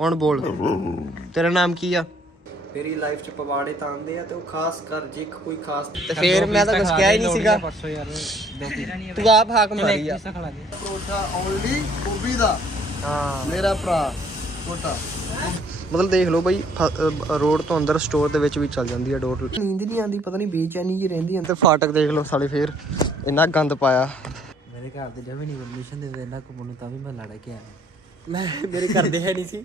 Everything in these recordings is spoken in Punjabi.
ਹੁਣ ਬੋਲ। ਤੇਰਾ ਨਾਮ ਕੀ ਆ? ਮੇਰੀ ਲਾਈਫ ਚ ਪਵਾੜੇ ਤਾਂ ਆਉਂਦੇ ਆ ਤੇ ਉਹ ਖਾਸ ਕਰ ਜੇ ਕੋਈ ਖਾਸ ਤੇ ਫੇਰ ਮੈਂ ਤਾਂ ਕੁਝ ਕਿਹਾ ਹੀ ਨਹੀਂ ਸੀਗਾ। ਪਰਸੋਂ ਯਾਰ ਤੂੰ ਆਪ ਹਾਕ ਮਾਰੀ ਆ। ਪਰੋਠਾ ਓਨਲੀ ਗੋਭੀ ਦਾ। ਹਾਂ। ਮੇਰਾ ਭਰਾ ਛੋਟਾ। ਮਤਲਬ ਦੇਖ ਲਓ ਬਈ ਰੋਡ ਤੋਂ ਅੰਦਰ ਸਟੋਰ ਦੇ ਵਿੱਚ ਵੀ ਚੱਲ ਜਾਂਦੀ ਹੈ ਡੋਰ ਨੀਂਦ ਨਹੀਂ ਆਉਂਦੀ ਪਤਾ ਨਹੀਂ ਬੇਚੈਨੀ ਜੀ ਰਹਿੰਦੀ ਤੇ ਫਾਟਕ ਦੇਖ ਲਓ ਸਾਲੇ ਫੇਰ ਇੰਨਾ ਗੰਦ ਪਾਇਆ। ਮੇਰੇ ਘਰ ਦੇ ਜਮੇ ਨਹੀਂ ਪਰਮਿਸ਼ਨ ਦਿੰਦੇ ਇਹਨਾਂ ਕੋ ਮੈਨੂੰ ਤਾਂ ਵੀ ਮੈਂ ਲੜ ਕੇ ਆਇਆ। ਮੈਂ ਮੇਰੇ ਘਰ ਦੇ ਹੈ ਨਹੀਂ ਸੀ।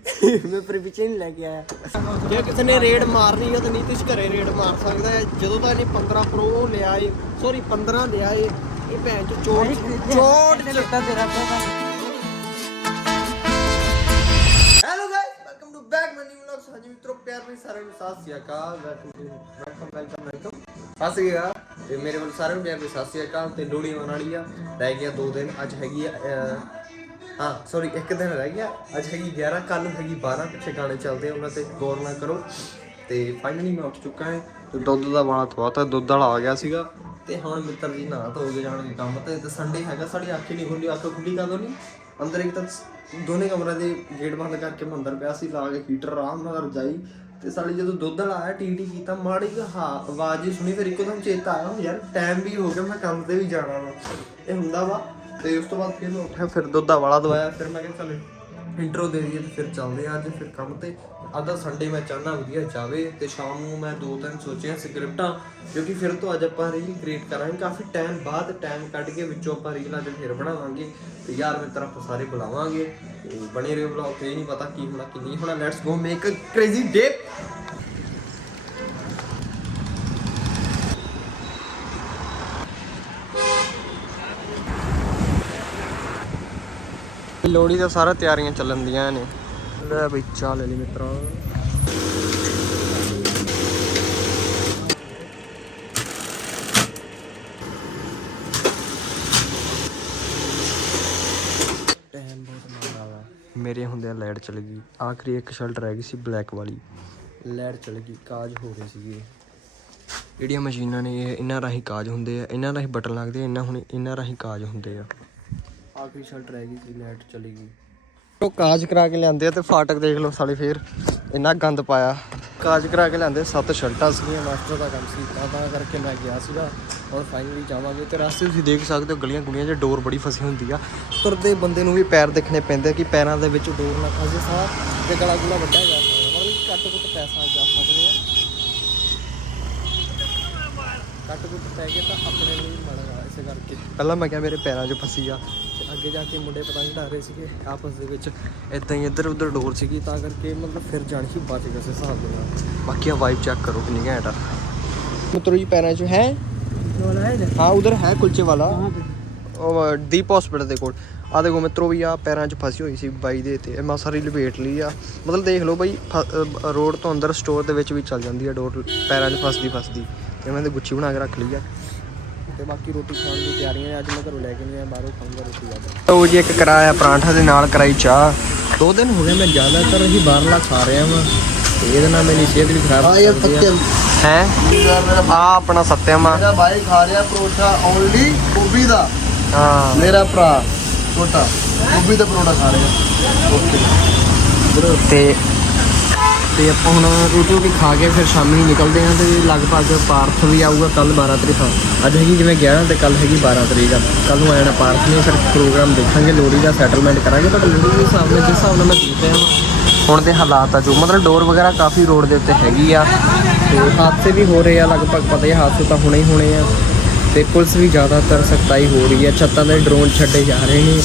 ਮੈਂ ਪਰ ਪਿੱਛੇ ਨਹੀਂ ਲੈ ਕੇ ਆਇਆ। ਜੇ ਕਿਸੇ ਨੇ ਰੇਡ ਮਾਰਨੀ ਹੈ ਤਾਂ ਨਹੀਂ ਤੁਸੀਂ ਘਰੇ ਰੇਡ ਮਾਰ ਸਕਦਾ ਹੈ। ਜਦੋਂ ਤਾਂ ਇਹਨੇ 15 ਪ੍ਰੋ ਲਿਆ ਏ ਸੌਰੀ 15 ਲਿਆ ਏ, ਇਹ ਭੈਣ ਚ ਚੋਟ ਚੋਟ ਲੱਗਾ ਤੇਰਾ ਪਤਾ hello guys welcome to back my vlogs ਹਾਂਜੀ ਮਿੱਤਰੋ, ਪਿਆਰ ਨਾਲ ਸਾਰਿਆਂ ਨੂੰ ਸਤਿ ਸ਼੍ਰੀ ਅਕਾਲ। ਵੈਲਕਮ ਵੈਲਕਮ ਵੈਲਕਮ ਸਤਿ ਸ਼੍ਰੀ ਅਕਾਲ। ਤੇ ਮੇਰੇ ਵੱਲ ਸਾਰਿਆਂ ਨੂੰ ਪਿਆਰ ਨਾਲ ਸਤਿ ਸ਼੍ਰੀ ਅਕਾਲ। ਤੇ ਲੋਹੜੀ ਆਉਣ ਵਾਲੀ ਆ, ਰਹਿ ਗਿਆ 2 ਦਿਨ। ਅੱਜ ਹੈਗੀ ਆ ਹਾਂ ਸੌਰੀ ਇੱਕ ਦਿਨ ਰਹਿ ਗਿਆ। ਅੱਜ ਹੈਗੀ 11 ਕੱਲ ਹੈਗੀ 12 ਪਿੱਛੇ ਗਾਣੇ ਚੱਲਦੇ ਆ, ਉਹਨਾਂ ਤੇ ਗੌਰ ਨਾ ਕਰੋ। ਤੇ ਫਾਈਨਲੀ ਮੈਂ ਉੱਠ ਚੁੱਕਾ ਹਾਂ ਤੇ ਦੁੱਧ ਦਾ ਵਾਲਾ ਥਵਾਤਾ ਦੁੱਧ ਵਾਲਾ ਆ ਗਿਆ ਸੀਗਾ। ਤੇ ਹੁਣ ਮਿੱਤਰ ਜੀ ਨਹਾ ਧੋ ਕੇ ਜਾਣਗੇ ਕੰਮ ਤੇ ਤੇ ਸੰਡੇ ਹੈਗਾ, ਸਾਡੀ ਅੱਖ ਹੀ ਨਹੀਂ ਖੁੱਲੀ ਅੱਖ ਖੁੱਲੀ ਕਦੋਂ ਨਹੀਂ ਅੰਦਰ ਇੱਕ ਤਾਂ ਦੋਨੇ ਕਮਰਿਆਂ ਦੇ ਗੇਟ ਬੰਦ ਕਰਕੇ ਮੈਂ ਅੰਦਰ ਪਿਆ ਸੀ, ਲਾ ਕੇ ਹੀਟਰ ਆਰਾਮ ਨਾਲ ਰਜਾਈ। ਤੇ ਸਾਲੀ ਜਦੋਂ ਦੁੱਧ ਵਾਲਾ ਆਇਆ, ਟੀਟੀ ਕੀਤਾ, ਮਾੜੀ ਹਾਂ, ਆਵਾਜ਼ ਹੀ ਸੁਣੀ, ਫਿਰ ਇੱਕੋ ਦਮ ਚੇਤਾ ਆਇਆ, ਯਾਰ ਟਾਈਮ ਵੀ ਹੋ ਗਿਆ, ਮੈਂ ਕੰਮ ਤੇ ਵੀ ਜਾਣਾ ਵਾ। ਇਹ ਹੁੰਦਾ ਵਾ ਤੇ ਉਸ ਤੋਂ ਬਾਅਦ ਫਿਰ ਮੈਂ ਉੱਠਿਆ, ਫਿਰ ਦੁੱਧਾ ਵਾਲਾ ਦਵਾਇਆ, ਫਿਰ ਮੈਂ ਕਿਹਾ ਚੱਲ ਇੰਟਰੋ ਦੇ ਦਈਏ ਤੇ ਫਿਰ ਚੱਲਦੇ ਆ ਅੱਜ ਫਿਰ ਕੰਮ ਤੇ। ਅੱਧਾ ਸੰਡੇ ਮੈਂ ਚਾਹਨਾ ਵਧੀਆ ਜਾਵੇ ਤੇ ਸ਼ਾਮ ਨੂੰ ਮੈਂ ਦੋ ਤਿੰਨ ਸੋਚਿਆ ਸਕ੍ਰਿਪਟਾਂ, ਕਿਉਂਕਿ ਫਿਰ ਤੋਂ ਅੱਜ ਆਪਾਂ ਰੀਲ ਕ੍ਰੀਏਟ ਕਰਾਂਗੇ। ਕਾਫੀ ਟਾਈਮ ਬਾਅਦ ਟਾਈਮ ਕੱਢ ਕੇ ਵਿੱਚੋਂ ਆਪਾਂ ਰੀਲ ਅੱਜ ਫਿਰ ਬਣਾਵਾਂਗੇ। ਤੇ ਯਾਰ ਮਿੱਤਰ, ਆਪਾਂ ਸਾਰੇ ਬੁਲਾਵਾਂਗੇ। ਤੇ ਬਣੇ ਰਹੋ ਬਲੌਗ ਤੇ, ਇਹ ਨਹੀਂ ਪਤਾ ਕੀ ਹੋਣਾ, ਕੀ ਨਹੀਂ ਹੋਣਾ। Let's go make a crazy day Lohri ਦਾ ਸਾਰਾ ਤਿਆਰੀਆਂ ਚੱਲਣ ਦੀਆਂ ਨੇ। ਲੈ ਬਈ ਚਾਹ ਲੈ ਲਈ ਮਿੱਤਰਾਂ। ਟਾਈਮ ਮੇਰੇ ਹੁੰਦਿਆਂ ਲਾਈਟ ਚਲ ਗਈ। ਆਖਰੀ ਇੱਕ ਸ਼ਰਟ ਰਹਿ ਗਈ ਸੀ ਬਲੈਕ ਵਾਲੀ। ਲਾਈਟ ਚਲ ਗਈ, ਕਾਜ ਹੋ ਗਏ ਸੀਗੇ। ਜਿਹੜੀਆਂ ਮਸ਼ੀਨਾਂ ਨੇ ਇਹ, ਇਹਨਾਂ ਰਾਹੀਂ ਕਾਜ ਹੁੰਦੇ ਆ। ਇਹਨਾਂ ਰਾਹੀਂ ਬਟਨ ਲੱਗਦੇ ਆ, ਇਹਨਾਂ ਹੁਣ ਇਹਨਾਂ ਰਾਹੀਂ ਕਾਜ ਹੁੰਦੇ ਆ। ਆਖਰੀ ਸ਼ਰਟ ਰਹਿ ਗਈ ਸੀ ਲੈਟ ਚਲੀ ਗਈ। ਉਹ ਕਾਜ ਕਰਾ ਕੇ ਲਿਆਂਦੇ ਆ ਤੇ ਫਾਟਕ ਦੇਖ ਲਓ ਸਾਲੇ ਫੇਰ। ਇੰਨਾ ਗੰਦ ਪਾਇਆ। ਕਾਜ ਕਰਾ ਕੇ ਲਿਆਂਦੇ, ਸੱਤ ਸ਼ਰਟਾਂ ਸੀਗੀਆਂ ਮਾਸਟਰ ਦਾ ਕੰਮ ਸੀ, ਤਾਂ ਤਾਂ ਕਰਕੇ ਮੈਂ ਗਿਆ ਸੀਗਾ। ਹੁਣ ਫਾਈਨਲੀ ਜਾਵਾਂਗੇ ਤੇ ਰਸਤੇ ਤੁਸੀਂ ਦੇਖ ਸਕਦੇ ਹੋ ਗਲੀਆਂ ਗੁਲੀਆਂ 'ਚ ਡੋਰ ਬੜੀ ਫਸੀ ਹੁੰਦੀ ਆ। ਤੁਰਦੇ ਬੰਦੇ ਨੂੰ ਵੀ ਪੈਰ ਦੇਖਣੇ ਪੈਂਦੇ ਕਿ ਪੈਰਾਂ ਦੇ ਵਿੱਚ ਡੋਰ ਨਾ ਫਸੇ। ਸਾਹ ਤੇ ਗਲਾ ਗੁਲਾ ਵੱਡਾ ਜਾ ਸਕਦਾ ਮਤਲਬ ਕਿ ਘੱਟ ਘੁੱਟ ਪੈਸਾ ਜਾ ਸਕਦੇ ਆ। ਘੱਟ ਕੁੱਟ ਪੈ ਗਏ ਤਾਂ ਆਪਣੇ ਲਈ ਮਾੜਾ ਇਸੇ ਕਰਕੇ। ਪਹਿਲਾਂ ਮੈਂ ਕਿਹਾ ਮੇਰੇ ਪੈਰਾਂ 'ਚ ਫਸੀ ਆ। ਅੱਗੇ ਜਾ ਕੇ ਮੁੰਡੇ ਪਤੰਗ ਉਡਾ ਰਹੇ ਸੀਗੇ ਆਪਸ ਦੇ ਵਿੱਚ ਇਦਾਂ ਹੀ ਇੱਧਰ ਉੱਧਰ ਡੋਰ ਸੀਗੀ ਤਾਂ ਕਰਕੇ ਮਤਲਬ ਫਿਰ ਜਾਣ ਹੀ ਬਚ ਗਏ ਸੀ ਹਿਸਾਬ ਦੇ ਨਾਲ ਬਾਕੀ ਆ ਵਾਈਬ ਚੈੱਕ ਕਰੋ ਕਿੰਨੀ ਘੈਂਟ ਆ। ਮਿੱਤਰੋ ਜੀ ਪੈਰਾਂ 'ਚ ਹੈ? ਹਾਂ ਉਧਰ ਹੈ ਕੁਲਚੇ ਵਾਲਾ। ਉਹ ਦੀਪ ਹਸਪੀਟਲ ਦੇ ਕੋਲ। ਆ ਦੇਖੋ ਮਿੱਤਰੋ ਵੀ ਆ ਪੈਰਾਂ 'ਚ ਫਸੀ ਹੋਈ ਸੀ ਬਾਈ ਦੇ ਤੇ। ਮੈਂ ਸਾਰੀ ਲਪੇਟ ਲਈ ਆ। ਮਤਲਬ ਦੇਖ ਲਓ ਬਈ ਰੋਡ ਤੋਂ ਅੰਦਰ ਸਟੋਰ ਦੇ ਵਿੱਚ ਵੀ ਚੱਲ ਜਾਂਦੀ ਆ ਡੋਰ ਪੈਰਾਂ 'ਚ ਫਸਦੀ ਫਸਦੀ ਤੇ ਮੈਂ ਤੇ ਗੁੱਛੀ ਬਣਾ ਕੇ ਰੱਖ ਲਈ ਆ। ਤੇ ਬਾਕੀ ਰੋਟੀ ਖਾਣ ਦੀ ਤਿਆਰੀਆਂ ਨੇ ਅੱਜ ਮੈਂ ਘਰੋਂ ਲੈ ਕੇ ਨਹੀਂ ਆਇਆ ਬਾਹਰੋਂ ਖਾਊਂਗਾ ਰੋਟੀ ਅੱਜ ਉਹ ਜੀ ਇੱਕ ਕਰਾਇਆ ਪਰਾਂਠਾ ਦੇ ਨਾਲ ਕਰਾਈ ਚਾਹ। ਦੋ ਦਿਨ ਹੋ ਗਏ ਮੈਂ ਜ਼ਿਆਦਾਤਰ ਹੀ ਬਾਹਰਲਾ ਖਾ ਰਿਹਾ ਵਾਂ। ਇਹਦੇ ਨਾਲ ਮੇਰੀ ਸਿਹਤ ਵੀ ਖਰਾਬ ਆ। ਇਹ ਸੱਤਿਅਮ ਹੈ? ਆ ਆਪਣਾ ਸੱਤਿਆਮਾ ਮੇਰਾ ਭਾਈ ਖਾ ਰਿਹਾ ਪਰੋਠਾ ਓਨਲੀ ਗੋਭੀ ਦਾ। ਹਾਂ। ਮੇਰਾ ਭਰਾ ਛੋਟਾ ਗੋਭੀ ਦਾ ਪਰੋਠਾ ਖਾ ਰਿਹਾ। ਓਕੇ। ਤੇ ਤੇ ਆਪਾਂ ਹੁਣ ਰੋਟੀ ਰੋਟੀ ਖਾ ਕੇ ਫਿਰ ਸ਼ਾਮੀ ਨਿਕਲਦੇ ਆਂ ਤੇ ਲਗਭਗ ਪਾਰਥ ਵੀ ਆਊਗਾ ਕੱਲ 12 ਤਰੀਕ ਆ ਅੱਜ ਹੈਗੀ ਜਿਵੇਂ 11 ਤੇ ਕੱਲ ਹੈਗੀ 12 ਤਰੀਕ ਆ। ਕੱਲ ਨੂੰ ਆਣਾ ਪਾਰਥ ਨੇ, ਫਿਰ ਪ੍ਰੋਗਰਾਮ ਦੇਖਾਂਗੇ, ਲੋਹੜੀ ਦਾ ਸੈਟਲਮੈਂਟ ਕਰਾਂਗੇ ਪਰ ਲੋਹੜੀ ਦੇ ਹਿਸਾਬ ਨਾਲ, ਜਿਸ ਹਿਸਾਬ ਨਾਲ ਮੈਂ ਦੇਖ ਰਿਹਾ ਹਾਂ, ਹੁਣ ਦੇ ਹਾਲਾਤ ਆ ਜੋ। ਮਤਲਬ ਡੋਰ ਵਗੈਰਾ ਕਾਫੀ ਰੋਡ ਦੇ ਉੱਤੇ ਹੈਗੀ ਆ। ਤੇ ਹਾਦਸੇ ਵੀ ਹੋ ਰਹੇ ਆ, ਲਗਭਗ ਪਤਾ ਹੀ ਹਾਦਸੇ ਤਾਂ ਹੋਣੇ ਹੀ ਹੋਣੇ ਆ। ਤੇ ਪੁਲਿਸ ਵੀ ਜ਼ਿਆਦਾਤਰ ਸਖਤਾਈ ਹੋ ਰਹੀ ਹੈ ਛੱਤਾਂ ਦੇ ਡਰੋਨ ਛੱਡੇ ਜਾ ਰਹੇ ਨੇ।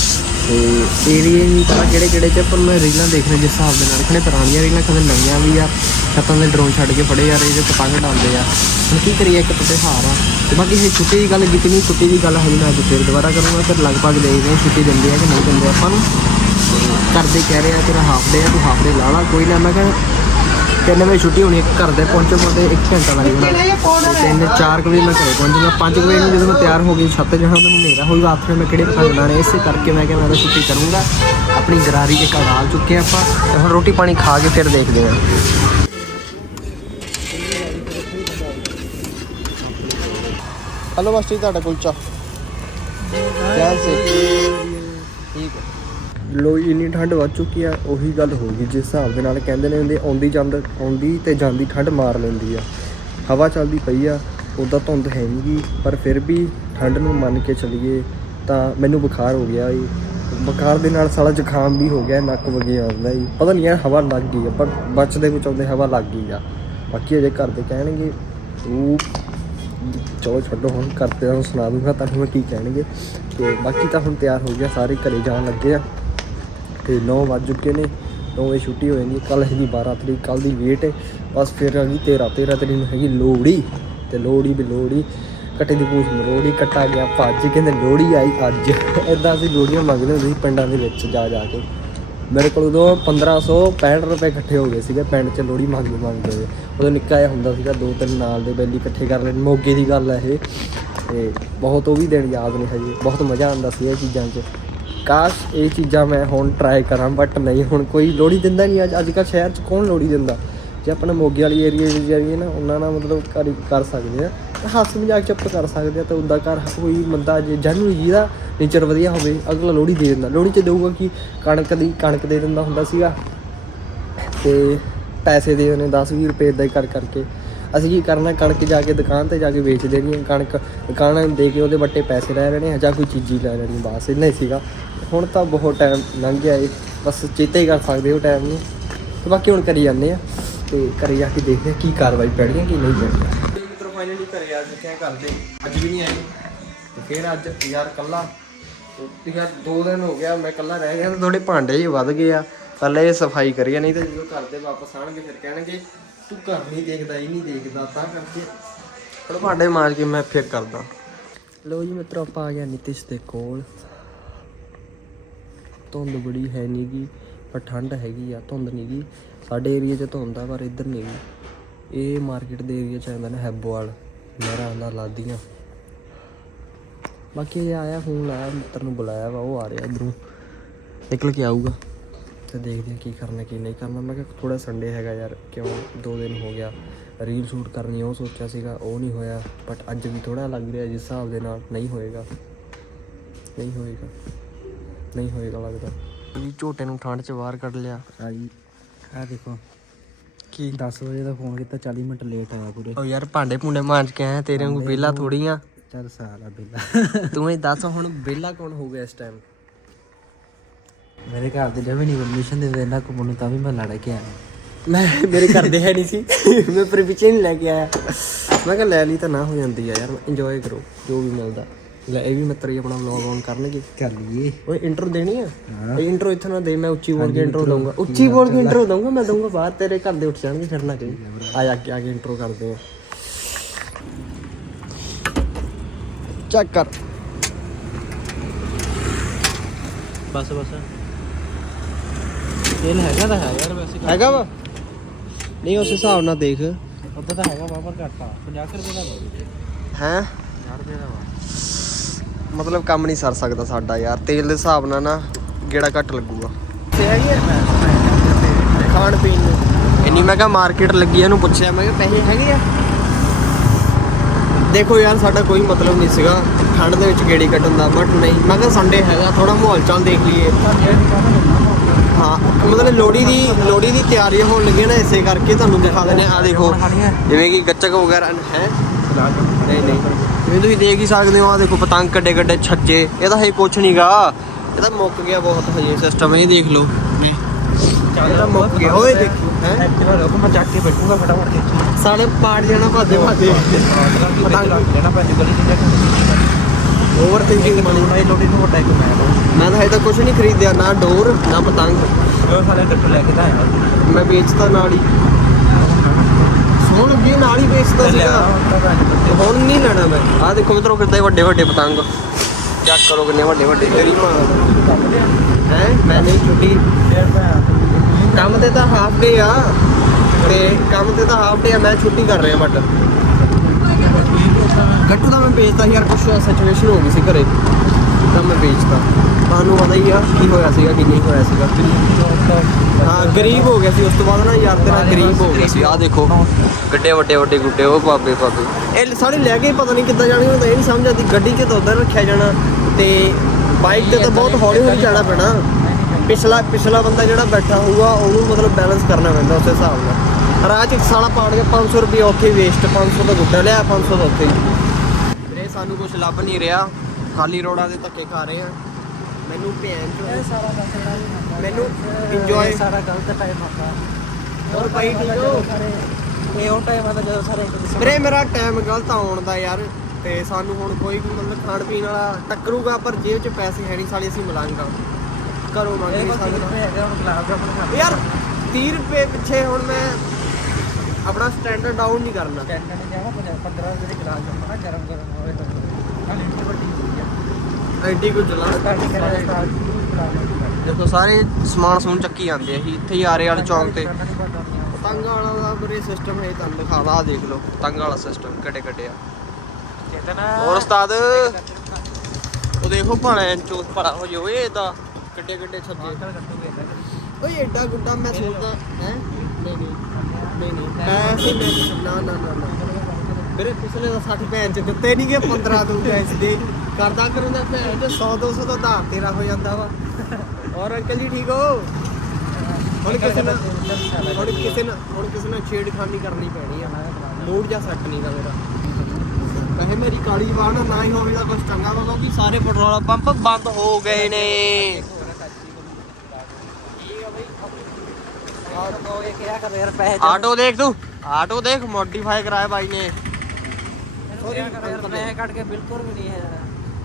ਤੇ ਏਰੀਏ ਨਹੀਂ ਪਤਾ ਕਿਹੜੇ ਕਿਹੜੇ ਚ ਪਰ ਮੈਂ ਰੀਲਾਂ ਦੇਖ ਰਿਹਾ ਜਿਸ ਹਿਸਾਬ ਦੇ ਨਾਲ। ਖਣੇ ਪੁਰਾਣੀਆਂ ਰੀਲਾਂ ਕਦੇ ਨਵੀਆਂ ਵੀ ਆ। ਛੱਤਾਂ ਦੇ ਡਰੋਨ ਛੱਡ ਕੇ ਫੜੇ ਜਾ ਰਹੇ ਜੇ ਪਤੰਗ ਉਡਾਉਂਦੇ ਆ। ਹੁਣ ਕੀ ਕਰੀਏ, ਇੱਕ ਤਾਂ ਹਾਰ ਆ। ਤੇ ਬਾਕੀ ਇਹ ਛੁੱਟੀ ਦੀ ਗੱਲ ਕੀਤੀ ਨਹੀਂ ਛੁੱਟੀ ਦੀ ਗੱਲ ਹੈ ਮੈਂ ਅੱਜ ਫਿਰ ਦੁਬਾਰਾ ਕਰੂੰਗਾ, ਫਿਰ ਲਗਭਗ ਦੇਖਦੇ ਹਾਂ ਛੁੱਟੀ ਦਿੰਦੇ ਆ ਕਿ ਨਹੀਂ ਦਿੰਦੇ ਆਪਾਂ ਨੂੰ। ਕਰਦੇ ਕਹਿ ਰਹੇ ਆ ਤੇਰਾ ਹਾਫ ਡੇ ਆ, ਤੂੰ ਹਾਫ ਡੇ ਲਾ ਲਾ, ਕੋਈ ਨਾ। ਮੈਂ ਕਿਹਾ ਤਿੰਨ ਵਜੇ ਛੁੱਟੀ ਹੋਣੀ ਹੈ ਘਰ ਦੇ ਪਹੁੰਚੇ ਪਹੁੰਚੇ 1 ਘੰਟਾ ਲੱਗ ਜਾਣਾ ਤੇ ਤਿੰਨ 4 ਵਜੇ ਮੈਂ ਘਰੇ ਪਹੁੰਚ ਜਾਣਾ 5 ਵਜੇ ਨੂੰ ਜਦੋਂ ਮੈਂ ਤਿਆਰ ਹੋ ਗਈ ਛੱਤ ਜਾਣਾ ਮੈਨੂੰ ਹਨੇਰਾ ਹੋਊਗਾ ਆਥਰੇ ਮੈਂ ਕਿਹੜੇ ਪਤੰਗ ਉਡਾਉਣੇ ਇਸੇ ਕਰਕੇ ਮੈਂ ਕਿਹਾ ਮੈਂ ਤਾਂ ਛੁੱਟੀ ਕਰੂੰਗਾ। ਆਪਣੀ ਗਰਾਰੀ ਇੱਕ ਉਡਾਲ ਚੁੱਕੇ ਆਪਾਂ। ਤੇ ਹੁਣ ਰੋਟੀ ਪਾਣੀ ਖਾ ਕੇ ਫਿਰ ਦੇਖਦੇ ਹਾਂ। ਹਲੋ ਮਾਸਟਰ ਜੀ ਤੁਹਾਡਾ ਕੁਲਚਾ। ਧਿਆਨ ਸੇ ਠੀਕ ਹੈ। ਲੋ, ਇੰਨੀ ਠੰਡ ਵੱਧ ਚੁੱਕੀ ਆ, ਉਹੀ ਗੱਲ ਹੋ ਗਈ। ਜਿਸ ਹਿਸਾਬ ਦੇ ਨਾਲ ਕਹਿੰਦੇ ਨੇ ਹੁੰਦੇ, ਆਉਂਦੀ ਜਾਂਦ, ਆਉਂਦੀ ਤੇ ਜਾਂਦੀ ਠੰਡ ਮਾਰ ਲੈਂਦੀ ਆ। ਹਵਾ ਚੱਲਦੀ ਪਈ ਆ, ਉਦਾਂ ਧੁੰਦ ਹੈ ਨਹੀਂ ਗੀ, ਪਰ ਫਿਰ ਵੀ ਠੰਡ ਨੂੰ ਮੰਨ ਕੇ ਚੱਲੀਏ ਤਾਂ ਮੈਨੂੰ ਬੁਖਾਰ ਹੋ ਗਿਆ ਜੀ ਬੁਖਾਰ ਦੇ ਨਾਲ ਸਾਲਾ ਜ਼ੁਕਾਮ ਵੀ ਹੋ ਗਿਆ, ਨੱਕ ਵਗੇ ਆਉਂਦਾ ਜੀ ਪਤਾ ਨਹੀਂ ਯਾਰ, ਹਵਾ ਲੱਗ ਗਈ ਆ, ਪਰ ਬਚਦੇ ਬਚਾਉਂਦੇ ਹਵਾ ਲੱਗ ਗਈ ਆ। ਬਾਕੀ ਅਜੇ ਘਰ ਦੇ ਕਹਿਣਗੇ ਤੂੰ ਚਲੋ ਛੱਡੋ, ਹੁਣ ਕਰਦੇ ਹਾਂ ਸੁਣਾ ਦੂੰਗਾ ਤੁਹਾਨੂੰ ਮੈਂ ਕੀ ਕਹਿਣਗੇ। ਤੇ ਬਾਕੀ ਤਾਂ ਹੁਣ ਤਿਆਰ ਹੋ ਗਿਆ, ਸਾਰੇ ਘਰੇ ਜਾਣ ਲੱਗੇ ਆ। ਤੇ 9 ਵੱਜ ਚੁੱਕੇ ਨੇ 9 ਵਜੇ ਛੁੱਟੀ ਹੋ ਜਾਂਦੀ ਕੱਲ ਹੈਗੀ 12 ਤਰੀਕ ਕੱਲ ਦੀ ਵੇਟ ਹੈ, ਬਸ ਫਿਰ ਹੈਗੀ 13 13 ਤਰੀਕ ਨੂੰ ਹੈਗੀ ਲੋਹੜੀ, ਤੇ ਲੋਹੜੀ ਵੀ ਲੋਹੜੀ, ਕੱਟੇ ਦੀ ਪੂਛ ਮਰੋੜੀ, ਕੱਟਾ ਗਿਆ ਭੱਜ, ਕਹਿੰਦੇ ਲੋਹੜੀ ਆਈ ਅੱਜ ਇਦਾਂ ਅਸੀਂ ਲੋਹੜੀਆਂ ਮੰਗਦੇ ਹੁੰਦੇ ਸੀ ਪਿੰਡਾਂ ਦੇ ਵਿੱਚ ਜਾ ਜਾ ਕੇ। ਮੇਰੇ ਕੋਲ ਉਦੋਂ 1565 ਰੁਪਏ ਇਕੱਠੇ ਹੋ ਗਏ ਸੀਗੇ, ਪਿੰਡ 'ਚ ਲੋਹੜੀ ਮੰਗਦੇ ਮੰਗਦੇ ਹੋਏ ਉਦੋਂ ਨਿੱਕਾ ਜਿਹਾ ਹੁੰਦਾ ਸੀਗਾ, ਦੋ ਤਿੰਨ ਨਾਲ ਦੇ ਬੈਲੀ ਇਕੱਠੇ ਕਰ ਲੈਣ, ਮੋਗੇ ਦੀ ਗੱਲ ਹੈ ਇਹ, ਤੇ ਬਹੁਤ ਉਹ ਵੀ ਦਿਨ ਯਾਦ ਨੇ ਹਜੇ, ਬਹੁਤ ਮਜ਼ਾ ਆਉਂਦਾ ਸੀ ਇਹ ਚੀਜ਼ਾਂ 'ਚ। ਕਾਸ਼ ਇਹ ਚੀਜ਼ਾਂ ਮੈਂ ਹੁਣ ਟਰਾਈ ਕਰਾਂ ਬਟ ਨਹੀਂ, ਹੁਣ ਕੋਈ ਲੋੜੀ ਦਿੰਦਾ ਨਹੀਂ ਅੱਜ। ਅੱਜ ਕੱਲ੍ਹ ਸ਼ਹਿਰ 'ਚ ਕੌਣ ਲੋੜੀ ਦਿੰਦਾ? ਜੇ ਆਪਣਾ ਮੋਗੇ ਵਾਲੀ ਏਰੀਆ ਵਿੱਚ ਜਾਈਏ ਨਾ, ਉਹਨਾਂ ਨਾਲ ਮਤਲਬ ਕਰ ਕਰ ਸਕਦੇ ਆ। ਹੱਸ ਮਜ਼ਾਕ ਚੁੱਪ ਕਰ ਸਕਦੇ ਆ ਤੇ ਉੱਦਾਂ ਕਰ ਕੋਈ ਬੰਦਾ ਜੇ ਜਨਰਲ ਜਿਹਦਾ ਨੇਚਰ ਵਧੀਆ ਹੋਵੇ, ਅਗਲਾ ਲੋੜੀ ਦੇ ਦਿੰਦਾ। ਲੋੜੀ 'ਚ ਦੇਊਗਾ ਕਿ ਕਣਕ ਦੀ ਕਣਕ ਦੇ ਦਿੰਦਾ ਹੁੰਦਾ ਸੀਗਾ ਤੇ ਪੈਸੇ ਦੇ ਦੇਣੇ 10 20 ਰੁਪਏ ਦਾ ਹੀ ਕਰ ਕਰਕੇ। ਅਸੀਂ ਕੀ ਕਰਨਾ, ਕਣਕ ਜਾ ਕੇ ਦੁਕਾਨ ਤੇ ਜਾ ਕੇ ਵੇਚ ਦੇਣੀ ਹੈ। ਕਣਕ ਦੁਕਾਨ ਦੇ ਕੇ ਉਹਦੇ ਵੱਟੇ ਪੈਸੇ ਲੈ ਲੈਣੇ ਜਾਂ ਕੋਈ ਚੀਜ਼ੀ ਲੈ ਲੈਣੀ, ਬਸ ਇੰਨਾ ਹੀ ਸੀਗਾ। ਹੁਣ ਤਾਂ ਬਹੁਤ ਟਾਈਮ ਲੰਘ ਗਿਆ ਏ। ਬਸ ਚੇਤੇ ਹੀ ਕਰ ਸਕਦੇ ਉਹ ਟਾਈਮ ਨੂੰ। ਤੇ ਬਾਕੀ ਹੁਣ ਕਰੀ ਜਾਂਦੇ ਆ। ਤੇ ਘਰੇ ਜਾ ਕੇ ਦੇਖਦੇ ਆ ਕੀ ਕਾਰਵਾਈ ਪੈਣੀ ਹੈ ਕੀ ਨਹੀਂ ਪੈਣੀ। ਮਿੱਤਰੋ ਫਾਈਨਲੀ ਘਰੇ ਆ ਚੁੱਕੇ ਆ ਕਰਦੇ ਅੱਜ ਵੀ ਨਹੀਂ ਆਏ। ਤੇ ਫਿਰ ਅੱਜ ਯਾਰ ਕੱਲਾ ਤੇ ਯਾਰ ਦੋ ਦਿਨ ਹੋ ਗਿਆ ਮੈਂ ਕੱਲਾ ਰਹਿ ਗਿਆ ਤੇ ਥੋੜੇ ਭਾਂਡੇ ਹੀ ਵੱਧ ਗਏ ਆ। ਪਹਿਲੇ ਇਹ ਸਫ਼ਾਈ ਕਰੀਏ ਨਹੀਂ ਤੇ ਜਦੋਂ ਘਰ ਦੇ ਵਾਪਸ ਆਣਗੇ ਫਿਰ ਕਹਿਣਗੇ ਤੂੰ ਘਰ ਨਹੀਂ ਦੇਖਦਾ ਇਹ ਨਹੀਂ ਦੇਖਦਾ ਤਾਂ ਕਰਕੇ। ਭਾਂਡੇ ਮਾਰ ਕੇ ਮੈਂ ਫਿਰ ਕਰਦਾ। ਲੋ ਜੀ ਮਿੱਤਰੋ ਆਪਾਂ ਆ ਗਿਆ ਨਿਤਿਸ਼ ਦੇ ਕੋਲ। ਧੁੰਦ ਬੜੀ ਹੈ ਨਹੀਂ ਗੀ, ਪਰ ਠੰਡ ਹੈਗੀ ਆ, ਧੁੰਦ ਨਹੀਂ ਗੀ। ਸਾਡੇ ਏਰੀਆ 'ਚ ਧੁੰਦ ਆ, ਪਰ ਇੱਧਰ ਨਹੀਂ ਗੀ। ਇਹ ਮਾਰਕੀਟ ਦੇ ਏਰੀਆ 'ਚ ਆਉਂਦਾ ਨਾ ਹੈਬੋਵਾਲ ਮੇਰਾ ਆਉਂਦਾ ਲਾਦੀਆਂ। ਬਾਕੀ ਇਹ ਆਇਆ ਫੋਨ ਆਇਆ ਮਿੱਤਰ ਨੂੰ ਬੁਲਾਇਆ ਵਾ, ਉਹ ਆ ਰਿਹਾ ਇਧਰੋਂ। ਨਿਕਲ ਕੇ ਆਊਗਾ। ਤੇ ਦੇਖਦੇ ਆ ਕੀ ਕਰਨਾ, ਕੀ ਨਹੀਂ ਕਰਨਾ। ਮੈਂ ਕਿਹਾ ਥੋੜਾ ਸੰਡੇ ਹੈਗਾ ਯਾਰ, ਕਿਉਂ? ਦੋ ਦਿਨ ਹੋ ਗਿਆ। ਰੀਲ ਸ਼ੂਟ ਕਰਨੀ, ਉਹ ਸੋਚਿਆ ਸੀਗਾ, ਉਹ ਨਹੀਂ ਹੋਇਆ। ਬਟ ਅੱਜ ਵੀ ਥੋੜਾ ਲੱਗ ਰਿਹਾ, ਜਿਸ ਹਿਸਾਬ ਦੇ ਨਾਲ ਨਹੀਂ ਹੋਏਗਾ। ਨਹੀਂ ਹੋਏਗਾ। ਨਹੀਂ ਹੋਏਗਾ ਲੱਗਦਾ। ਜੀ ਝੋਟੇ ਨੂੰ ਠੰਡ 'ਚ ਬਾਹਰ ਕੱਢ ਲਿਆ। ਆਈ ਆ ਦੇਖੋ। ਕੀ? 10 ਵਜੇ ਦਾ ਫੋਨ ਕੀਤਾ 40 ਮਿੰਟ ਲੇਟ ਆਇਆ ਪੂਰੇ। ਉਹ ਯਾਰ ਭਾਂਡੇ ਭੁੰਡੇ ਮਾਂਜ ਕੇ ਆਇਆ ਤੇਰੇ ਵਾਂਗੂ ਵਿਹਲਾ ਥੋੜੀ ਆ। ਚੱਲ ਸਾਲ ਆ ਬਿੱਲਾ ਤੂੰ ਇਹ ਦੱਸ ਹੁਣ ਵਿਹਲਾ ਕੌਣ ਹੋ ਗਿਆ ਇਸ ਟਾਈਮ ਮੇਰੇ ਘਰ ਦੇ ਜਮੇ ਨਹੀਂ ਪਰਮਿਸ਼ਨ ਦਿੰਦੇ ਨਾ ਘੁੰਮਣ ਨੂੰ ਤਾਂ ਵੀ ਮੈਂ ਲੜ ਕੇ ਆਇਆ। ਮੈਂ ਮੇਰੇ ਘਰ ਦੇ ਹੈ ਨਹੀਂ ਸੀ। ਮੈਂ ਪਰ ਪਿੱਛੇ ਨਹੀਂ ਲੈ ਕੇ ਆਇਆ। ਮੈਂ ਕਿਹਾ ਲੈ ਲਈ ਤਾਂ ਨਾ ਹੋ ਜਾਂਦੀ ਆ ਯਾਰ ਇੰਜੋਏ ਕਰੋ ਜੋ ਵੀ ਮਿਲਦਾ। ਲੈ ਇਹ ਵੀ ਮਿੱਤਰ ਹੀ ਆਪਣਾ ਵਲੌਗ ਔਨ ਕਰਨਗੇ। ਕਰ ਲਈਏ ਓਏ ਇੰਟਰੋ ਦੇਣੀ ਆ? ਇਹ ਇੰਟਰੋ ਇੱਥੇ ਨਾ ਦੇ ਮੈਂ ਉੱਚੀ ਬੋਲ ਕੇ ਇੰਟਰੋ ਦਊਂਗਾ। ਉੱਚੀ ਬੋਲ ਕੇ ਇੰਟਰੋ ਦਊਂਗਾ ਮੈਂ ਦਊਂਗਾ ਬਾਹਰ ਤੇਰੇ ਘਰ ਦੇ ਉੱਠ ਜਾਣਗੇ ਫਿਰ ਨਾ ਕਹੀ ਆ ਜਾ ਕੇ ਆ ਕੇ ਇੰਟਰੋ ਕਰਦੇ ਆ। ਚੈੱਕ ਕਰ। ਬਸ ਬਸ। ਤੇਲ ਹੈਗਾ ਤਾਂ ਹੈ ਯਾਰ ਵੈਸੇ। ਹੈਗਾ ਵਾ? ਨਹੀਂ ਉਸ ਹਿਸਾਬ ਨਾਲ ਦੇਖ। ਉੱਤੇ ਤਾਂ ਹੈਗਾ ਬਾਬਾ ਘਾਟਾ 50 ਰੁਪਏ ਦਾ ਵਾ ਹੈ? 50 ਰੁਪਏ ਦਾ ਵਾ। ਮਤਲਬ ਕੰਮ ਨਹੀਂ ਸਰ ਸਕਦਾ ਸਾਡਾ ਯਾਰ, ਤੇਲ ਦੇ ਹਿਸਾਬ ਨਾਲ ਨਾ ਗੇੜਾ ਘੱਟ ਲੱਗੂਗਾ। ਖਾਣ ਪੀਣ ਨੂੰ। ਇੰਨੀ ਮੈਂ ਕਿਹਾ ਮਾਰਕੀਟ ਲੱਗੀ ਇਹਨੂੰ ਪੁੱਛਿਆ, ਮੈਂ ਕਿਹਾ ਪੈਸੇ ਹੈਗੇ ਆ? ਦੇਖੋ ਯਾਰ, ਸਾਡਾ ਕੋਈ ਮਤਲਬ ਨਹੀਂ ਸੀਗਾ, ਠੰਡ ਦੇ ਵਿੱਚ ਗੇੜੀ ਕੱਟਣ ਦਾ ਬਟ ਨਹੀਂ, ਮੈਂ ਕਿਹਾ ਸੰਡੇ ਹੈਗਾ ਥੋੜਾ ਮਾਹੌਲ ਚਾਲ ਦੇਖ ਲਈਏ। ਹਾਂ, ਮਤਲਬ ਲੋੜੀ ਦੀ ਲੋੜੀ ਦੀ ਤਿਆਰੀ ਹੋਣ ਲੱਗੀ ਨਾ, ਇਸੇ ਕਰਕੇ ਤੁਹਾਨੂੰ ਦਿਖਾ ਦਿੰਦੇ ਆ ਦੇਖੋ, ਜਿਵੇਂ ਕਿ ਗੱਚਕ ਵਗੈਰਾ ਹੈ? ਨਹੀਂ ਨਹੀਂ। ਇਹ ਤੁਸੀਂ ਦੇਖ ਹੀ ਸਕਦੇ ਹੋ ਆ ਦੇਖੋ ਪਤੰਗ ਕੱਡੇ ਕੱਡੇ ਛੱਜੇ ਇਹ ਤਾਂ ਹੈ ਕੁਛ ਨਹੀਂਗਾ ਇਹ ਤਾਂ ਮੁੱਕ ਗਿਆ ਬਹੁਤ ਹਜੇ ਸਿਸਟਮ ਇਹ ਦੇਖ ਲਓ। ਨੇ ਇਹ ਤਾਂ ਮੁੱਕ ਗਿਆ। ਓਏ ਦੇਖੋ ਹੈ? ਐਕਟਿਵਾ ਰੋਕ ਮੈਂ ਚੱਕ ਕੇ ਬੈਠੂਗਾ ਫਟਾਫਟ ਕੇ ਸਾਲੇ ਪਾੜ ਜਾਣਾ ਭਾਦੇ ਭਾਦੇ ਪਤੰਗ ਲੈਣਾ ਪੈਂਦੀ ਗਲੀ ਚ ਜਾ ਕੇ ਓਵਰ ਥਿੰਕਿੰਗ ਬਣੀ। ਇਹ ਲੋੜੀ ਨੂੰ ਵੱਡਾ ਇੱਕ ਮੈਂ ਲਓ ਮੈਂ ਤਾਂ ਹਜੇ ਤੱਕ ਕੁਛ ਨਹੀਂ ਖਰੀਦਿਆ ਨਾ ਡੋਰ ਨਾ ਪਤੰਗ। ਉਹ ਸਾਲੇ ਡੱਟੂ ਲੈ ਕੇ ਤਾਂ ਆਇਆ। ਮੈਂ ਵੇਚਤਾ ਨਾਲ ਹੀ। ਲੱਗੀ ਨਾਲ ਹੀ ਵੇਚਦਾ ਸੀਗਾ। ਹੁਣ ਨਹੀਂ ਲੈਣਾ ਮੈਂ। ਆਹ ਦੇਖੋ ਮਿੱਤਰੋ ਕਿੱਦਾਂ ਵੱਡੇ ਵੱਡੇ ਪਤੰਗ। ਚੈੱਕ ਕਰੋ ਕਿੰਨੇ ਵੱਡੇ ਵੱਡੇ ਤੇਰੀ ਹੈ? ਮੈਂ ਨਹੀਂ ਛੁੱਟੀ ਕੰਮ ਤੇ ਤਾਂ ਹਾਫ ਡੇ ਆ। ਤੇ ਕੰਮ ਤੇ ਤਾਂ ਹਾਫ ਡੇ ਆ ਮੈਂ ਛੁੱਟੀ ਕਰ ਰਿਹਾ ਬਟ ਗੱਟੂ ਦਾ ਮੈਂ ਵੇਚਦਾ ਯਾਰ ਕੁਛ ਸਿਚੁਏਸ਼ਨ ਹੋ ਗਈ ਸੀ ਘਰੇ। ਤਾਂ ਮੈਂ ਵੇਚਦਾ ਤੁਹਾਨੂੰ ਪਤਾ ਹੀ ਆ ਕੀ ਹੋਇਆ ਸੀਗਾ ਕੀ ਨਹੀਂ ਹੋਇਆ ਸੀਗਾ। ਹਾਂ, ਗਰੀਬ ਹੋ ਗਿਆ ਸੀ। ਉਸ ਤੋਂ ਬਾਅਦ ਨਾ ਯਾਰ ਤੇਰਾ ਗਰੀਬ ਹੋ ਗਿਆ ਸੀ। ਆਹ ਦੇਖੋ, ਗੱਡੇ ਵੱਡੇ ਵੱਡੇ ਗੁੱਡੇ, ਉਹ ਬਾਬੇ ਬਾਬੇ। ਇਹ ਸਾਰੇ ਲੈ ਕੇ ਪਤਾ ਨਹੀਂ ਕਿੱਦਾਂ ਜਾਣੀ ਹੁੰਦਾ ਇਹ ਨਹੀਂ ਸਮਝ ਆਉਂਦੀ, ਗੱਡੀ 'ਚ ਤਾਂ ਉਧਰ ਰੱਖਿਆ ਜਾਣਾ ਤੇ ਬਾਈਕ ਤੇ ਤਾਂ ਬਹੁਤ ਹੌਲੀ ਹੌਲੀ ਜਾਣਾ ਪੈਣਾ। ਪਿਛਲਾ ਪਿਛਲਾ ਬੰਦਾ ਜਿਹੜਾ ਬੈਠਾ ਹੋਊਗਾ, ਉਹਨੂੰ ਮਤਲਬ ਬੈਲੈਂਸ ਕਰਨਾ ਪੈਂਦਾ ਉਸ ਹਿਸਾਬ ਨਾਲ। ਰਾਹ 'ਚ ਸਾਲਾ ਪਾੜ ਕੇ 500 ਰੁਪਏ ਉੱਥੇ ਵੇਸਟ 500 ਦਾ ਗੁੱਡਾ ਲਿਆ 500 ਦਾ ਉੱਥੇ। ਵੀਰੇ, ਸਾਨੂੰ ਕੁਝ ਲੱਭ ਨਹੀਂ ਰਿਹਾ। ਖਾਲੀ ਰੋਡਾਂ ਦੇ ਧੱਕੇ ਖਾ ਰਹੇ ਆ। ਮੈਨੂੰ ਭੈਣ ਚੋ ਸਾਰਾ ਮੈਨੂੰ ਇੰਜੋਏ ਸਾਰਾ ਗਲਤ ਟਾਈਮ ਆਉਂਦਾ ਹੋਰ ਭਾਈ ਠੀਕ ਹੋ? ਇਹ ਉਹ ਟਾਈਮ ਆਉਂਦਾ ਜਦੋਂ ਸਾਰੇ ਵੀਰੇ ਮੇਰਾ ਟਾਈਮ ਗਲਤ ਆਉਣ ਦਾ ਯਾਰ। ਤੇ ਸਾਨੂੰ ਹੁਣ ਕੋਈ ਵੀ ਮਤਲਬ ਖਾਣ ਪੀਣ ਵਾਲਾ ਟੱਕਰੂਗਾ ਪਰ ਜੇਬ 'ਚ ਪੈਸੇ ਹੈ ਨਹੀਂ ਸਾਲੇ ਅਸੀਂ ਮਲਾਂਗਾ। ਘਰੋਂ ਮੰਗ ਖਾ ਯਾਰ 30 ਰੁਪਏ ਪਿੱਛੇ ਹੁਣ ਮੈਂ ਆਪਣਾ ਸਟੈਂਡਰਡ ਡਾਊਨ ਨਹੀਂ ਕਰਨਾ। ਨਹੀਂ ਜਾਣਾ 15 ਰੁਪਏ ਦੇ ਗਲਾਸ ਜਾਮੁਨ ਨਾ ਗਰਮ ਗਰਮ ਹੋਵੇ ਤਾਂ। ਇੰਨੀ ਵੱਡੀ। ਐਡੀ ਕੁ ਚਲਾ ਦੇਖੋ ਸਾਰੇ ਸਮਾਨ ਸਮੂਨ ਚੱਕੀ ਜਾਂਦੇ ਆ ਇੱਥੇ ਹੀ ਆਰੇ ਵਾਲੇ ਚੌਂਕ ਤੇ। ਪਤੰਗ ਵਾਲਾ ਦਾ ਬਰੇ ਸਿਸਟਮ ਹੈ ਤੁਹਾਨੂੰ ਦਿਖਾਵਾ ਆਹ ਦੇਖ ਲਓ। ਪਤੰਗ ਵਾਲਾ ਸਿਸਟਮ ਕੱਟੇ ਕੱਟੇ ਆ। ਹੋਰ ਉਸਤਾਦ ਉਹ ਦੇਖੋ ਭਾਣਾ ਚੋਤ ਭਰਾ ਹੋ ਜੋ ਇਹ ਤਾਂ ਕੱਟੇ ਕੱਟੇ ਛੱਜੇ ਓਏ ਐਡਾ ਗੁੱਡਾ ਮੈਂ ਸੋਚਦਾ ਹੈ? ਨਹੀਂ ਨਹੀਂ। ਨਹੀਂ ਨਹੀਂ। ਮੈਂ ਨਾ ਨਾ ਨਾ ਮੇਰੇ ਪਿਛਲੇ ਦਾ 60 ਭੈਣ ਚ ਦਿੱਤੇ ਨਹੀਂ ਗਏ 15 ਦੂੰਗਾ ਇਸ ਦੇ। ਕਰਦਾ ਕਰੂੰਦਾ ਭੈਣ ਚ 100 200 ਦਾ ਧਾਰ ਤੇਰਾ ਹੋ ਜਾਂਦਾ ਵਾ। ਔਰ ਅੰਕਲ ਜੀ ਠੀਕ ਹੋ? ਹੁਣ ਕਿਸੇ ਨਾਲ ਹੁਣ ਕਿਸੇ ਨਾਲ ਹੁਣ ਕਿਸੇ ਨਾਲ ਛੇੜਖਾਨੀ ਕਰਨੀ ਪੈਣੀ ਆ। ਮੂਡ ਜਾਂ ਸੈੱਟ ਨਹੀਂ ਦਾ ਮੇਰਾ। ਵੈਸੇ ਮੇਰੀ ਕਾਲੀ ਵਾਹਨ ਨਾ ਹੀ ਹੋਵੇ ਤਾਂ ਕੁਝ ਚੰਗਾ ਵਾ ਕਿਉਂਕਿ ਸਾਰੇ ਪੈਟਰੋਲ ਪੰਪ ਬੰਦ ਹੋ ਗਏ ਨੇ। ਕਿਹਾ ਕਰ ਆਟੋ ਦੇਖ ਤੂੰ। ਆਟੋ ਦੇਖ ਮੋਡੀਫਾਈ ਕਰਾਇਆ ਬਾਈ ਨੇ। ਸੋਰੀ ਕਰ ਪੈਸੇ ਕੱਢ ਕੇ ਬਿਲਕੁਲ ਵੀ ਨਹੀਂ ਹੈ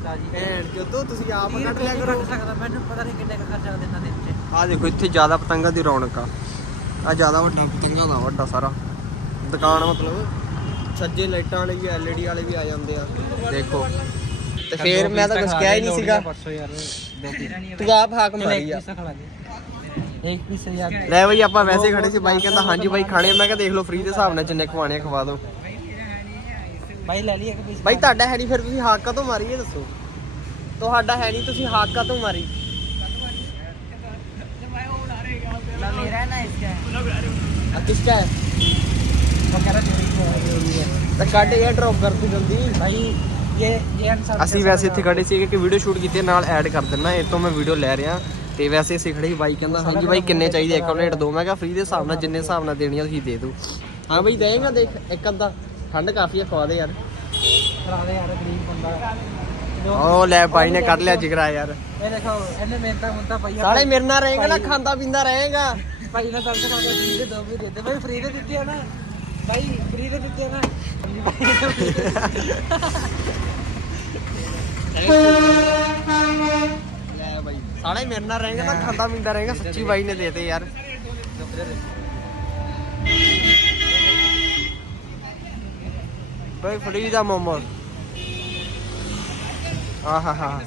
ਰਾਜੀ ਭੈਣ ਜਦੋਂ ਤੁਸੀਂ ਆਪ ਤੀਹ ਕੱਢ ਰੁਪਏ ਲਿਆ ਨਹੀਂ ਕਰੋ। ਕੱਢ ਸਕਦਾ ਮੈਨੂੰ ਪਤਾ ਨਹੀਂ ਕਿੰਨੇ ਕੁ ਖਰਚਾ ਦਿੰਦਾ ਦਿਨ ਚ। ਆ ਦੇਖੋ ਇੱਥੇ ਜ਼ਿਆਦਾ ਪਤੰਗਾਂ ਦੀ ਰੌਣਕ ਆ। ਆ ਜ਼ਿਆਦਾ ਵੱਡਾ ਪਤੰਗਾਂ ਦਾ ਵੱਡਾ ਸਾਰਾ। ਦੁਕਾਨ ਮਤਲਬ ਛੱਜੇ ਲਾਈਟਾਂ ਵਾਲੇ ਵੀ ਐਲਈਡੀ ਵਾਲੇ ਵੀ ਆ ਜਾਂਦੇ ਆ। ਦੇਖੋ। ਤੇ ਫੇਰ ਮੈਂ ਤਾਂ ਕੁਝ ਕਿਹਾ ਹੀ ਨਹੀਂ ਸੀਗਾ। ਦੋ ਤੂੰ ਆਪ ਹਾਕ ਮਾਰੀ ਆ। ਇੱਕ ਪੀਸ ਯਾਰ। ਲੈ ਬਈ ਆਪਾਂ ਵੈਸੇ ਖੜੇ ਸੀ। ਬਾਈ ਕਹਿੰਦਾ ਹਾਂਜੀ ਬਾਈ ਖਾਣੇ। ਮੈਂ ਕਿਹਾ ਦੇਖ ਲਓ ਫ੍ਰੀ ਦੇ ਹਿਸਾਬ ਨਾਲ ਜਿੰਨੇ ਖਵਾਣੇ ਖਵਾ ਦਿਓ। ਬਾਈ ਲੈ ਲਈ ਇੱਕ ਪੀਸ। ਬਾਈ ਤੁਹਾਡਾ ਹੈ ਨਹੀਂ ਫਿਰ ਤੁਸੀਂ ਹਾਕ ਕਦੋਂ ਮਾਰੀ ਇਹ ਦੱਸੋ? ਤੁਹਾਡਾ ਹੈ ਨਹੀਂ ਤੁਸੀਂ ਹਾਕ ਕਦੋਂ ਮਾਰੀ मेरा है ना इसका ਆ ਕਿਸਕਾ ਹੈ वो कह रहा चोरी हो रही है ਤਾਂ ਕੱਢ ਇਹ ਡ੍ਰੌਪ ਕਰਤੀ ਜਲਦੀ भाई ये ये इंसान ਅਸੀਂ ਵੈਸੇ ਇੱਥੇ ਖੜੇ ਸੀ ਕਿ ਵੀਡੀਓ ਸ਼ੂਟ ਕੀਤੀ ਹੈ, ਨਾਲ ਐਡ ਕਰ ਦਿੰਨਾ ਇਹ ਤੋਂ ਮੈਂ ਵੀਡੀਓ ਲੈ ਰਿਹਾ ਤੇ ਵੈਸੇ ਅਸੀਂ ਖੜੇ ਸੀ ਬਾਈ ਕਹਿੰਦਾ ਹਾਂਜੀ ਬਾਈ ਕਿੰਨੇ ਚਾਹੀਦੇ ਇੱਕ ਪਲੇਟ ਦੋ ਮੈਂ ਕਿਹਾ ਫ੍ਰੀ ਦੇ ਹਿਸਾਬ ਨਾਲ ਜਿੰਨੇ ਹਿਸਾਬ ਨਾਲ ਦੇਣੀ ਆ ਤੁਸੀਂ ਦੇ ਦਿਓ ਹਾਂ ਬਾਈ ਦੇਗਾ ਦੇਖ ਇੱਕ ਅੱਧਾ ਠੰਡ ਕਾਫੀ ਆ ਖਵਾ ਦੇ ਯਾਰ करा दे यार गरीब बंदा जो ਉਹ ਲੈ ਭਾਈ ਨੇ ਕੱਢ ਲਿਆ ਜਿਗਰਾ ਯਾਰ। ਇਹ ਦੇਖੋ ਇਹਨੇ ਮਿਹਨਤਾਂ ਮੁੰਤਾ ਪਈਆ ਸਾਲੇ ਮੇਰੇ ਨਾਲ ਰਹੇਗਾ ਨਾ ਖਾਂਦਾ ਪੀਂਦਾ ਰਹੇਗਾ। ਭਾਈ ਨੇ ਸਭ ਤੋਂ ਖਾਂਦਾ ਦੇ ਦੋ ਵੀ ਦੇ ਦੇ ਭਾਈ ਫ੍ਰੀ ਦੇ ਦਿੱਤੀ ਆ ਨਾ। ਭਾਈ ਦੇ ਦਿੱਤੀ ਆ ਲੈ ਭਾਈ ਸਾਲਾ ਮੇਰੇ ਨਾਲ ਰਹੇਗਾ ਨਾ ਖਾਂਦਾ ਪੀਂਦਾ ਰਹੇਗਾ ਸੱਚੀ ਬਾਈ ਨੇ ਦੇਤੇ ਯਾਰ। ਭਾਈ ਫਰੀ ਦਾ ਮੋਮੋਸ ਆਹਾਹਾ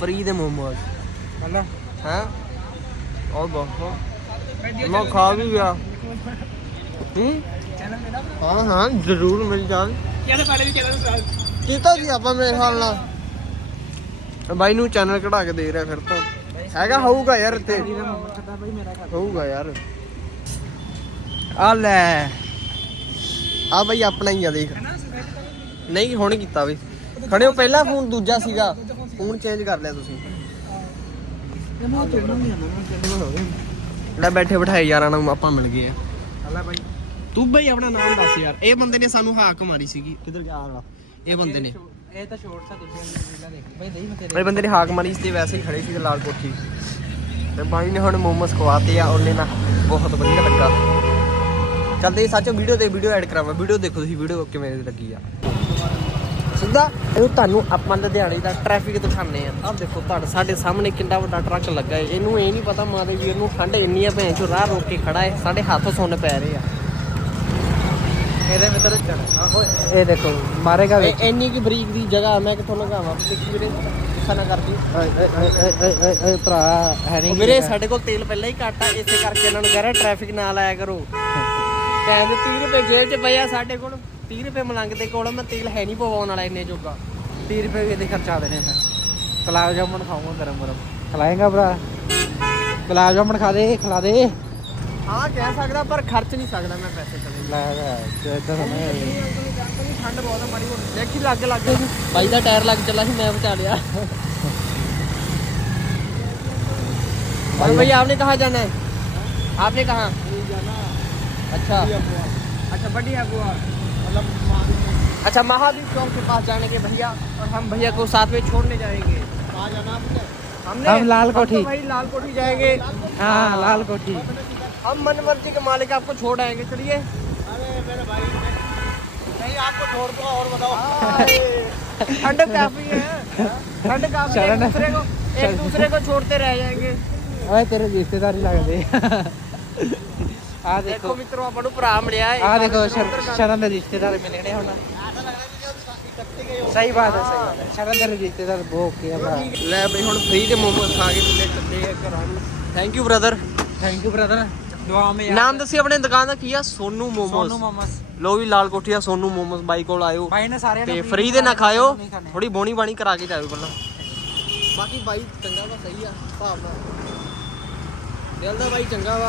ਫਰੀ ਦੇ ਮੋਮੋਸ ਹਨਾ ਹੈ ਔਰ ਬਹੁਤ ਮੈਂ ਖਾ ਵੀ ਗਿਆ ਹੂੰ ਹਾਂ ਹਾਂ ਜ਼ਰੂਰ ਮਿਲ ਜਾਣ ਯਾਰ ਪਹਿਲੇ ਆਪਾਂ ਮੇਰੇ ਹਾਲ ਨਾਲ ਬਾਈ ਨੂੰ ਚੈਨਲ ਕਢਾ ਕੇ ਦੇ ਰਿਹਾ ਫਿਰ ਤਾਂ ਹੈਗਾ ਹੋਊਗਾ ਯਾਰ ਇੱਥੇ ਹੋਊਗਾ ਯਾਰ ਆ ਲੈ ਆ ਬਈ ਆਪਣਾ ਹੀ ਆ ਦੇਖ ਨਹੀਂ ਹੁਣ ਕੀਤਾ ਬਈ ਖੜੇ ਹੋ ਪਹਿਲਾ ਫੋਨ ਦੂਜਾ ਸੀਗਾ। ਫੋਨ ਚੇਂਜ ਕਰ ਲਿਆ ਤੁਸੀਂ। ਮੈਂ ਬੈਠੇ ਬਿਠਾਏ ਯਾਰਾਂ ਨੂੰ ਆਪਾਂ ਮਿਲ ਗਏ ਆ। ਤੂੰ ਬਈ ਆਪਣਾ ਨਾਮ ਦੱਸ ਯਾਰ। ਇਹ ਬੰਦੇ ਨੇ ਸਾਨੂੰ ਹਾਕ ਮਾਰੀ ਸੀਗੀ। ਕਿੱਧਰ ਗਿਆ ਆਲਾ ਇਹ ਬੰਦੇ ਨੇ। ਇਹ ਤਾਂ ਸ਼ੋਰਟ ਸਾ ਦੂਜੇ ਪਹਿਲਾਂ ਦੇਖ ਬਈ ਦਈ ਮੈਂ ਇਹ ਬੰਦੇ ਨੇ ਹਾਕ ਮਾਰੀ ਇਸ ਤੇ ਵੈਸੇ ਹੀ ਖੜੇ ਸੀ ਲਾਲ ਕੋਠੀ। ਤੇ ਬਾਈ ਨੇ ਹੁਣ ਮੋਮਸ ਖਵਾਤੇ ਆ ਉਹਨੇ ਨਾ ਬਹੁਤ ਵਧੀਆ ਲੱਗਾ। ਚੱਲਦੇ ਸੱਚ ਵੀਡੀਓ ਤੇ ਵੀਡੀਓ ਐਡ ਕਰਾਵਾਂ। ਵੀਡੀਓ ਦੇਖੋ ਤੁਸੀਂ ਵੀਡੀਓ ਕਿਵੇਂ ਲੱਗੀ ਆ। ਸਿੱਧਾ ਇਹਨੂੰ ਤੁਹਾਨੂੰ ਆਪਾਂ ਲੁਧਿਆਣੇ ਦਾ ਟ੍ਰੈਫਿਕ ਦਿਖਾਣੇ ਆ ਆਹ ਦੇਖੋ ਤੁਹਾਡੇ ਸਾਡੇ ਸਾਹਮਣੇ ਕਿੰਨਾ ਵੱਡਾ ਟਰੱਕ ਲੱਗਾ ਹੈ। ਇਹਨੂੰ ਇਹ ਨਹੀਂ ਪਤਾ ਮਾਦੇ ਵੀਰ ਨੂੰ ਠੰਡ ਇੰਨੀ ਆ ਭੈਣ ਚੋ ਰਾਹ ਰੋਕ ਕੇ ਖੜਾ ਹੈ। ਸਾਡੇ ਹੱਥ ਸੁੰਨ ਪੈ ਰਹੇ ਆ। ਇਹਦੇ ਮਿੱਤਰ ਚੜ ਆਹੋ ਇਹ ਦੇਖੋ ਮਾਰੇਗਾ ਇਹ ਇੰਨੀ ਕੀ ਬਰੀਕ ਦੀ ਜਗ੍ਹਾ ਮੈਂ ਕਿੱਥੋਂ ਲਗਾਵਾਂ ਦੇਖੀ ਵੀਰੇ ਨਾ ਕਰਦੀ ਓਏ ਭਰਾ ਹੈ ਨਹੀਂ ਵੀਰੇ ਸਾਡੇ ਕੋਲ ਤੇਲ ਪਹਿਲਾਂ ਹੀ ਘੱਟ ਆ ਇਸੇ ਕਰਕੇ ਇਹਨਾਂ ਨੂੰ ਕਹਿ ਰਿਹਾ ਟ੍ਰੈਫਿਕ ਨਾ ਲਾਇਆ ਕਰੋ। ਟਾਈਮ 30 ਰੁਪਏ ਜੇਬ 'ਚ ਪਏ ਆ ਸਾਡੇ ਕੋਲ। 30 ਰੁਪਏ ਮਲੰਗ ਦੇ ਕੋਲ ਮੈਂ ਤੇਲ ਹੈ ਨਹੀਂ ਪਵਾਉਣ ਵਾਲਾ ਇੰਨੇ ਜੋਗਾ 30 ਰੁਪਏ ਵੀ ਇਹਦੇ ਖਰਚਾ ਦੇਣੇ ਫਿਰ ਗੁਲਾਬ ਜਾਮੁਨ ਖਾਊਂਗਾ ਗਰਮ ਗਰਮ ਖਿਲਾਏਗਾ ਭਰਾ ਗੁਲਾਬ ਜਾਮੁਨ ਖਾ ਦੇ ਖਿਲਾ ਦੇ ਹਾਂ ਕਹਿ ਸਕਦਾ ਪਰ ਖਰਚ ਨਹੀਂ ਸਕਦਾ ਮੈਂ ਪੈਸੇ ਕਦੇ ਲਾਗਾ ਇਦਾਂ ਠੰਡ ਬਹੁਤ ਆ ਮਾੜੀ ਮੋਟੀ ਦੇਖੀ ਲੱਗ ਲੱਗ ਬਾਈ ਦਾ ਟਾਇਰ ਲੱਗ ਚੱਲਾ ਸੀ ਮੈਂ ਬਚਾ ਲਿਆ और भैया आपने कहाँ जाना है आपने कहाँ अच्छा अच्छा बढ़िया गोवा मतलब अच्छा महावीर चौक के पास जाने के भैया और हम भैया को साथ में छोड़ने जाएँगे। कहाँ जाना आपने हमने हम लाल तो कोठी तो भाई लाल कोठी जाएँगे। हाँ लाल कोठी। हम मन मर्ज़ी के मालिक आपको छोड़ आएँगे चलिए। अरे मेरे भाई नहीं आपको छोड़ दूँगा और बताओ। ठंड काफ़ी है। ठंड काफ़ी है दूसरे को एक दूसरे को छोड़ते रह जाएँगे। अरे तेरे रिश्तेदारी लग रही ਆ ਦੇਖੋ। ਦੇਖੋ ਮਿੱਤਰੋ ਆਪਾਂ ਨੂੰ ਭਰਾ ਮਿਲਿਆ ਆ ਦੇਖੋ ਸ਼ਰ- ਸ਼ਰਨ ਦੇ ਰਿਸ਼ਤੇਦਾਰ ਮਿਲਣੇ ਹੁਣ। ਸਹੀ ਬਾਤ ਹੈ ਸਹੀ ਬਾਤ ਹੈ। ਸ਼ਰਨ ਦੇ ਰਿਸ਼ਤੇਦਾਰ ਬਹੁਤ ਕੇ ਆ ਭਰਾ ਲੈ ਬਈ ਹੁਣ ਫ੍ਰੀ ਦੇ ਮੋਮੋਸ ਖਾ ਕੇ ਥੱਲੇ ਚੱਲੇ ਆ ਘਰਾਂ ਨੂੰ। Thank you brother thank you brother ਦੁਆ ਮੇ ਨਾਮ ਦੱਸੀ ਆਪਣੇ ਦੁਕਾਨ ਦਾ ਕੀ ਆ? ਸੋਨੂ ਸੋਨੂ ਮੋਮੋਸ। ਮਮਸ ਲੋ ਵੀ ਲਾਲ ਕੋਠੀਆ ਸੋਨੂ ਮੋਮੋਸ ਬਾਈ ਕੋਲ ਆਇਓ। ਭਾਈ ਨੇ ਸਾਰਿਆਂ ਤੇ ਫ੍ਰੀ ਦੇ ਨਾ ਖਾਇਓ। ਥੋੜੀ ਬੋਣੀ ਬਾਣੀ ਕਰਾ ਕੇ ਜਾਇਓ ਪਹਿਲਾਂ। ਬਾਕੀ ਬਾਈ ਚੰਗਾ ਵਾ ਸਹੀ ਆ ਭਾਵ ਨਾਲ। ਦਿਲ ਦਾ ਬਾਈ ਚੰਗਾ ਵਾ।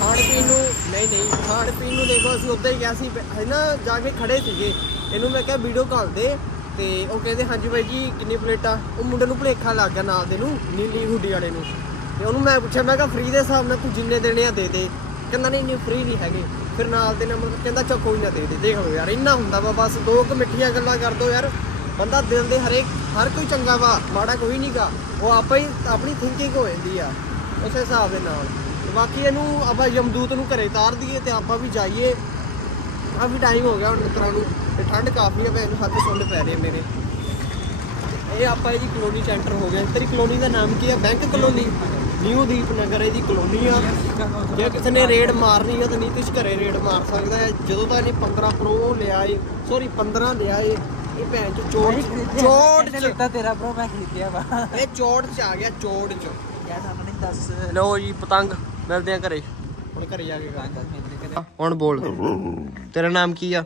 ਖਾਣ ਪੀਣ ਨੂੰ ਨਹੀਂ ਨਹੀਂ, ਖਾਣ ਪੀਣ ਨੂੰ ਦੇਖੋ, ਅਸੀਂ ਉੱਦਾਂ ਹੀ ਗਿਆ ਸੀ ਹੈ ਨਾ ਜਾ ਕੇ ਖੜੇ ਸੀਗੇ। ਇਹਨੂੰ ਮੈਂ ਕਿਹਾ ਵੀਡੀਓ ਕਾਲ ਦੇ, ਤੇ ਉਹ ਕਹਿੰਦੇ, ਹਾਂਜੀ ਬਾਈ ਜੀ, ਕਿੰਨੀ ਪਲੇਟਾਂ ਉਹ ਮੁੰਡੇ ਨੂੰ ਭੁਲੇਖਾ ਲੱਗ ਗਿਆ ਨਾਲ ਦੇ ਨੂੰ, ਨੀਲੀ ਹੁੱਡੀ ਵਾਲੇ ਨੂੰ। ਤੇ ਉਹਨੂੰ ਮੈਂ ਪੁੱਛਿਆ, ਮੈਂ ਕਿਹਾ, ਫ੍ਰੀ ਦੇ ਹਿਸਾਬ ਨਾਲ ਤੂੰ ਜਿੰਨੇ ਦੇਣੇ ਆ ਦੇ ਦੇ। ਕਹਿੰਦਾ, ਨਹੀਂ ਨਹੀਂ, ਫ੍ਰੀ ਨਹੀਂ ਹੈਗੇ। ਫਿਰ ਨਾਲ ਦੇ ਨੰਬਰ ਕਹਿੰਦਾ ਚਾ ਕੋਈ ਨਾ ਦੇ ਦੇ, ਦੇਖ ਲਓ ਯਾਰ, ਇੰਨਾ ਹੁੰਦਾ ਵਾ, ਬਸ ਦੋ ਕੁ ਮਿੱਠੀਆਂ ਗੱਲਾਂ ਕਰ ਦੋ ਯਾਰ। ਬੰਦਾ ਦਿਲ ਦੇ ਹਰੇਕ ਹਰ ਕੋਈ ਚੰਗਾ ਵਾ, ਮਾੜਾ ਕੋਈ ਨਹੀਂਗਾ ਉਹ ਆਪਾਂ ਹੀ ਆਪਣੀ ਥਿੰਕਿੰਗ ਹੋ ਜਾਂਦੀ ਆ। ਉਸੇ ਹਿਸਾਬ ਦੇ ਨਾਲ। ਬਾਕੀ ਇਹਨੂੰ ਆਪਾਂ ਯਮਦੂਤ ਨੂੰ ਘਰੇ ਤਾਰ ਦਈਏ ਤੇ ਆਪਾਂ ਵੀ ਜਾਈਏ। ਕਾਫੀ ਟਾਈਮ ਹੋ ਗਿਆ ਹੁਣ ਮਿੱਤਰਾਂ ਨੂੰ ਤੇ ਠੰਡ ਕਾਫੀ ਆ ਮੈਨੂੰ ਹੱਥ ਸੁੰਨ ਪੈ ਰਹੇ ਮੇਰੇ। ਇਹ ਆਪਾਂ ਇਹਦੀ ਕਲੋਨੀ ਸੈਂਟਰ ਹੋ ਗਿਆ। ਤੇਰੀ ਕਲੋਨੀ ਦਾ ਨਾਮ ਕੀ ਆ? Bank colony new Deep Nagar ਇਹਦੀ ਕਲੋਨੀ ਆ। ਜੇ ਕਿਸੇ ਨੇ ਰੇਡ ਮਾਰਨੀ ਆ ਤਾਂ ਨੀਤਿਸ਼ ਘਰੇ ਰੇਡ ਮਾਰ ਸਕਦਾ ਹੈ। ਜਦੋਂ ਤਾਂ ਇਹਨੇ 15 ਪ੍ਰੋ ਲਿਆ ਏ ਸੌਰੀ 15 ਲਿਆ ਏ ਇਹ ਭੈਣ ਚ ਚੋੜ ਚੋੜ ਚ ਤੇਰਾ ਬ్రో ਮੈਂ ਖਰੀਦਿਆ ਵਾ। ਇਹ ਚੋੜ ਚ ਆ ਗਿਆ ਚੋੜ ਚ। ਆਪਣੀ ਦੱਸ ਲਓ ਜੀ ਪਤੰਗ ਮਿਲਦੇ ਆ ਘਰੇ। ਹੁਣ ਘਰੇ ਜਾ ਕੇ ਗੱਲ ਹੁਣ ਬੋਲ। ਤੇਰਾ ਨਾਮ ਕੀ ਆ?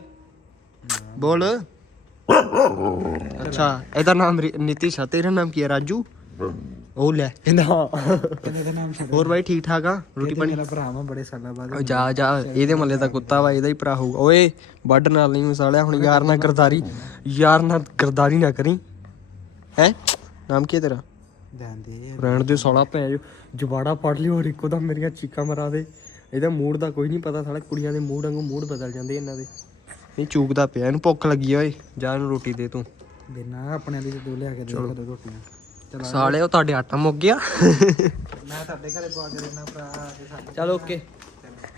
ਬੋਲ। ਅੱਛਾ ਇਹਦਾ ਨਾਮ ਨਿਤਿਸ਼ ਆ। ਤੇਰਾ ਨਾਮ ਕੀ ਆ ਰਾਜੂ? ਉਹ ਲੈ ਕਹਿੰਦਾ ਹਾਂ। ਹੋਰ ਬਾਈ ਠੀਕ ਠਾਕ ਆ? ਰੋਟੀ ਪਾਣੀ? ਮੇਰਾ ਭਰਾ ਵਾ ਬੜੇ ਸਾਲਾਂ ਬਾਅਦ। ਜਾ ਜਾ ਇਹਦੇ ਮੱਲੇ ਦਾ ਕੁੱਤਾ ਵਾ ਇਹਦਾ ਹੀ ਭਰਾ ਹੋਊਗਾ। ਓਏ ਵੱਡ ਨਾਲ ਨਹੀਂ ਮਸਾਲਿਆ ਹੁਣ ਯਾਰ ਨਾਲ ਗਰਦਾਰੀ। ਯਾਰ ਨਾਲ ਗਰਦਾਰੀ ਨਾ ਕਰੀ। ਹੈ? ਨਾਮ ਕੀ ਤੇਰਾ? ਧਿਆਨ ਦੇ ਰਹਿਣ ਦੇ ਸਾਲਾ ਭੈ ਜਵਾੜਾ ਪੜ ਲਿਓ ਹੋਰ ਇੱਕੋ ਦਾ ਮੇਰੀਆਂ ਚੀਕਾਂ ਮਰਾ ਦੇ। ਇਹਦਾ ਮੂਡ ਦਾ ਕੋਈ ਨਹੀਂ ਪਤਾ ਸਾਲਾ ਕੁੜੀਆਂ ਦੇ ਮੂਡ ਵਾਂਗੂ ਮੂਡ ਬਦਲ ਜਾਂਦੇ ਇਹਨਾਂ ਦੇ। ਨਹੀਂ ਚੂਕਦਾ ਪਿਆ ਇਹਨੂੰ ਭੁੱਖ ਲੱਗੀ ਓਏ। ਜਾ ਇਹਨੂੰ ਰੋਟੀ ਦੇ ਤੂੰ। ਬਿਨਾ ਆਪਣੇ ਲਈ ਦੋ ਲਿਆ ਕੇ ਦੇ ਦੋ ਰੋਟੀਆਂ। ਸਾਲੇ ਉਹ ਤੁਹਾਡੇ ਆਟਾ ਮੁੱਕ ਗਿਆ। ਮੈਂ ਤੁਹਾਡੇ ਘਰੇ ਪਾ ਕੇ ਦੇਣਾ ਭਰਾ ਚਲ ਓਕੇ